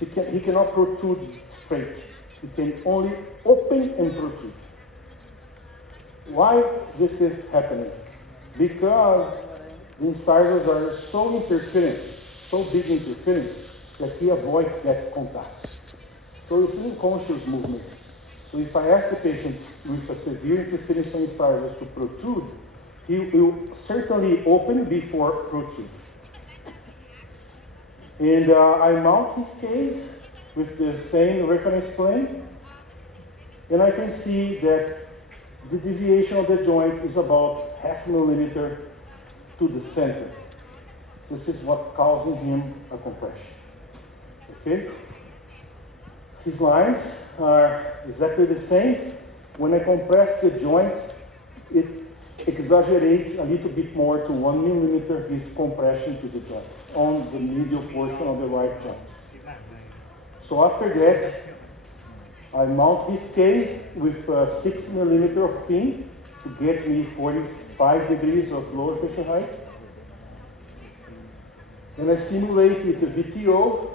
He cannot protrude straight. He can only open and protrude. Why this is happening? Because the incisors are so big interference, that he avoids that contact. So it's an unconscious movement. So if I ask the patient with a severe interference on incisors to protrude, he will certainly open before protrude. And I mount his case with the same reference plane, and I can see that the deviation of the joint is about 0.5 millimeter to the center. This is what causing him a compression. Okay? His lines are exactly the same. When I compress the joint, it exaggerates a little bit more to 1 millimeter his compression to the joint on the medial portion of the right joint. So after that, I mount this case with 6 millimeter of pin to get me 45 degrees of lower facial height. When I simulate with the VTO,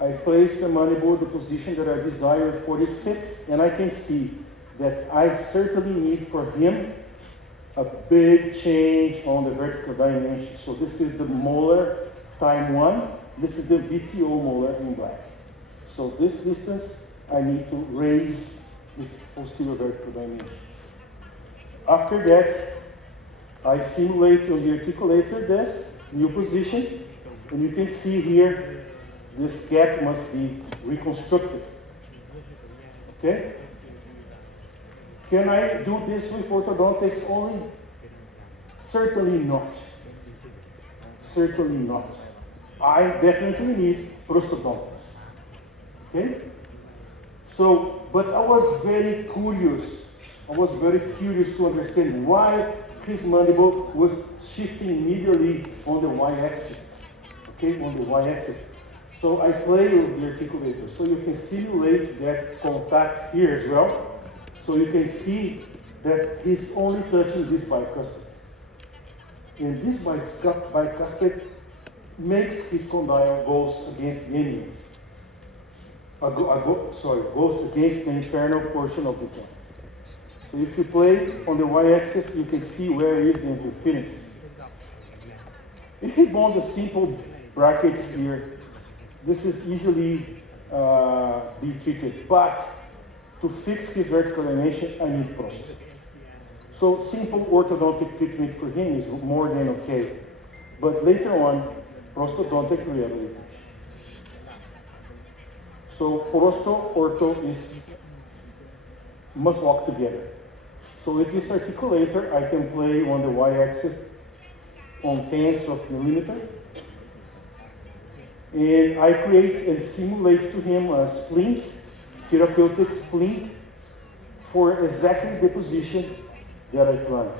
I place the mandible in the position that I desire, 46, and I can see that I certainly need for him a big change on the vertical dimension. So this is the molar time 1. This is the VTO molar in black. So this distance, I need to raise this posterior vertical dimension. After that, I simulate on the articulator this new position, and you can see here, this gap must be reconstructed. Okay? Can I do this with orthodontics only? Certainly not. Certainly not. I definitely need prosthodontics. Okay? So, but I was very curious. I was very curious to understand why his mandible was shifting medially on the y-axis. Okay, on the y-axis. So I play with the articulator. So you can simulate that contact here as well. So you can see that he's only touching this bicuspid. And this bicuspid makes his condyle goes against the enemies. Goes against the internal portion of the joint. So if you play on the y-axis, you can see where is the interference. If you bond the simple brackets here, this is easily be treated. But to fix his vertical dimension, I need prosthetics. So simple orthodontic treatment for him is more than okay. But later on, prosthodontic rehabilitation. So prosto, ortho must walk together. So with this articulator, I can play on the y-axis on tenths of millimeter. And I create and simulate to him a splint, therapeutic splint, for exactly the position that I planned.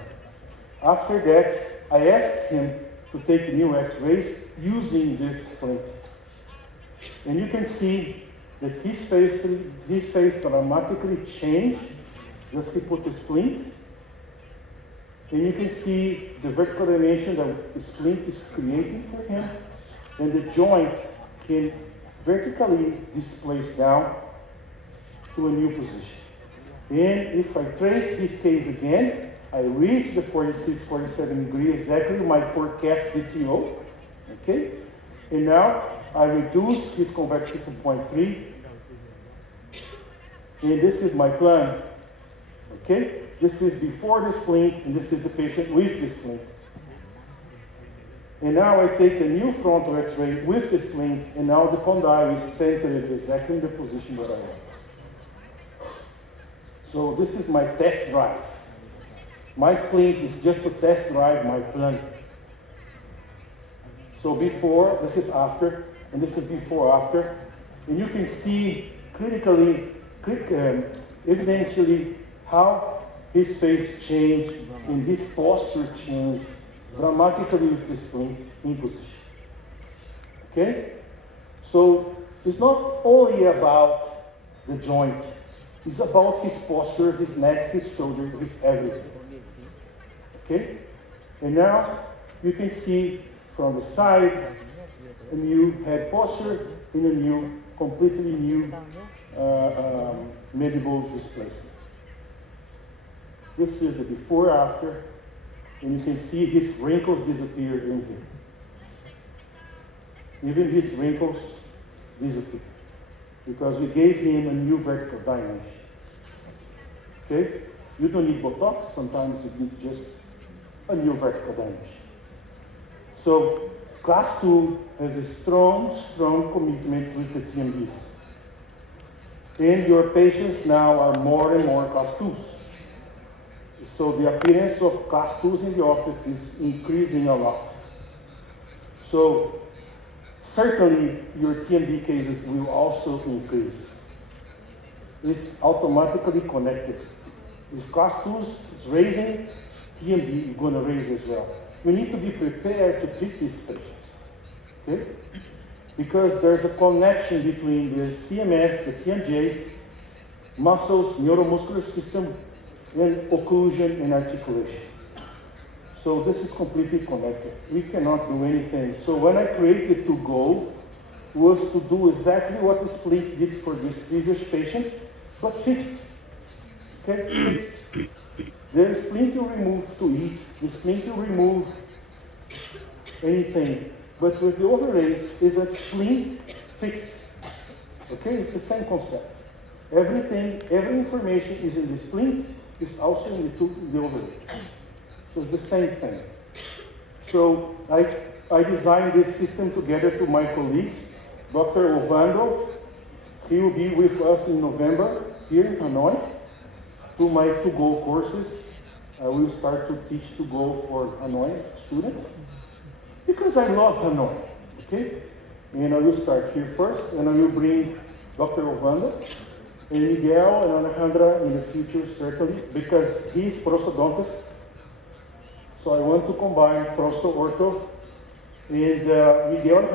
After that, I asked him to take new x-rays using this splint. And you can see that his face dramatically changed just he put the splint. And you can see the vertical dimension that the splint is creating for him. And the joint can vertically displace down. to a new position. And if I trace his case again, I reach the 46, 47 degree, exactly my forecast DTO, okay? And now I reduce his convexity to 0.3, and this is my plan, okay? This is before the splint, and this is the patient with the splint. And now I take a new frontal X-ray with the splint, and now the condyle is centered exactly in the position that I want. So this is my test drive. My splint is just to test drive my plan. So before, this is after, and this is before after. And you can see clinically, evidentially, how his face changed and his posture changed dramatically with the splint in position. Okay? So it's not only about the joint, it's about his posture, his neck, his shoulder, his everything. Okay? And now you can see from the side a new head posture and a new, completely new medieval displacement. This is the before after, and you can see his wrinkles disappear in here. Even his wrinkles disappear because we gave him a new vertical dimension. Okay? You don't need Botox, sometimes you need just a new vertical dimension. So, class 2 has a strong commitment with the TMDs. And your patients now are more and more class 2s. So the appearance of class 2s in the office is increasing a lot. So certainly your TMD cases will also increase. It's automatically connected. If class 2s is raising, TMD is going to raise as well. We need to be prepared to treat these patients, okay? Because there's a connection between the CMS, the TMJs, muscles, neuromuscular system, and occlusion and articulation. So this is completely connected. We cannot do anything. So when I created to go, was to do exactly what the splint did for this previous patient, but fixed. Okay, fixed. The splint you remove to eat, the splint you remove anything. But with the overlays is a splint fixed. Okay, it's the same concept. Everything, every information is in the splint, is also in the overlay. So it's the same thing. So I designed this system together to my colleagues. Dr. Ovando, he will be with us in November here in Hanoi to my to-go courses. I will start to teach to-go for Hanoi students because I love Hanoi, okay? And I will start here first, and I will bring Dr. Ovando and Miguel and Alejandra in the future, certainly, because he's prosthodontist. So I want to combine prosto-ortho and Miguel and Alejandra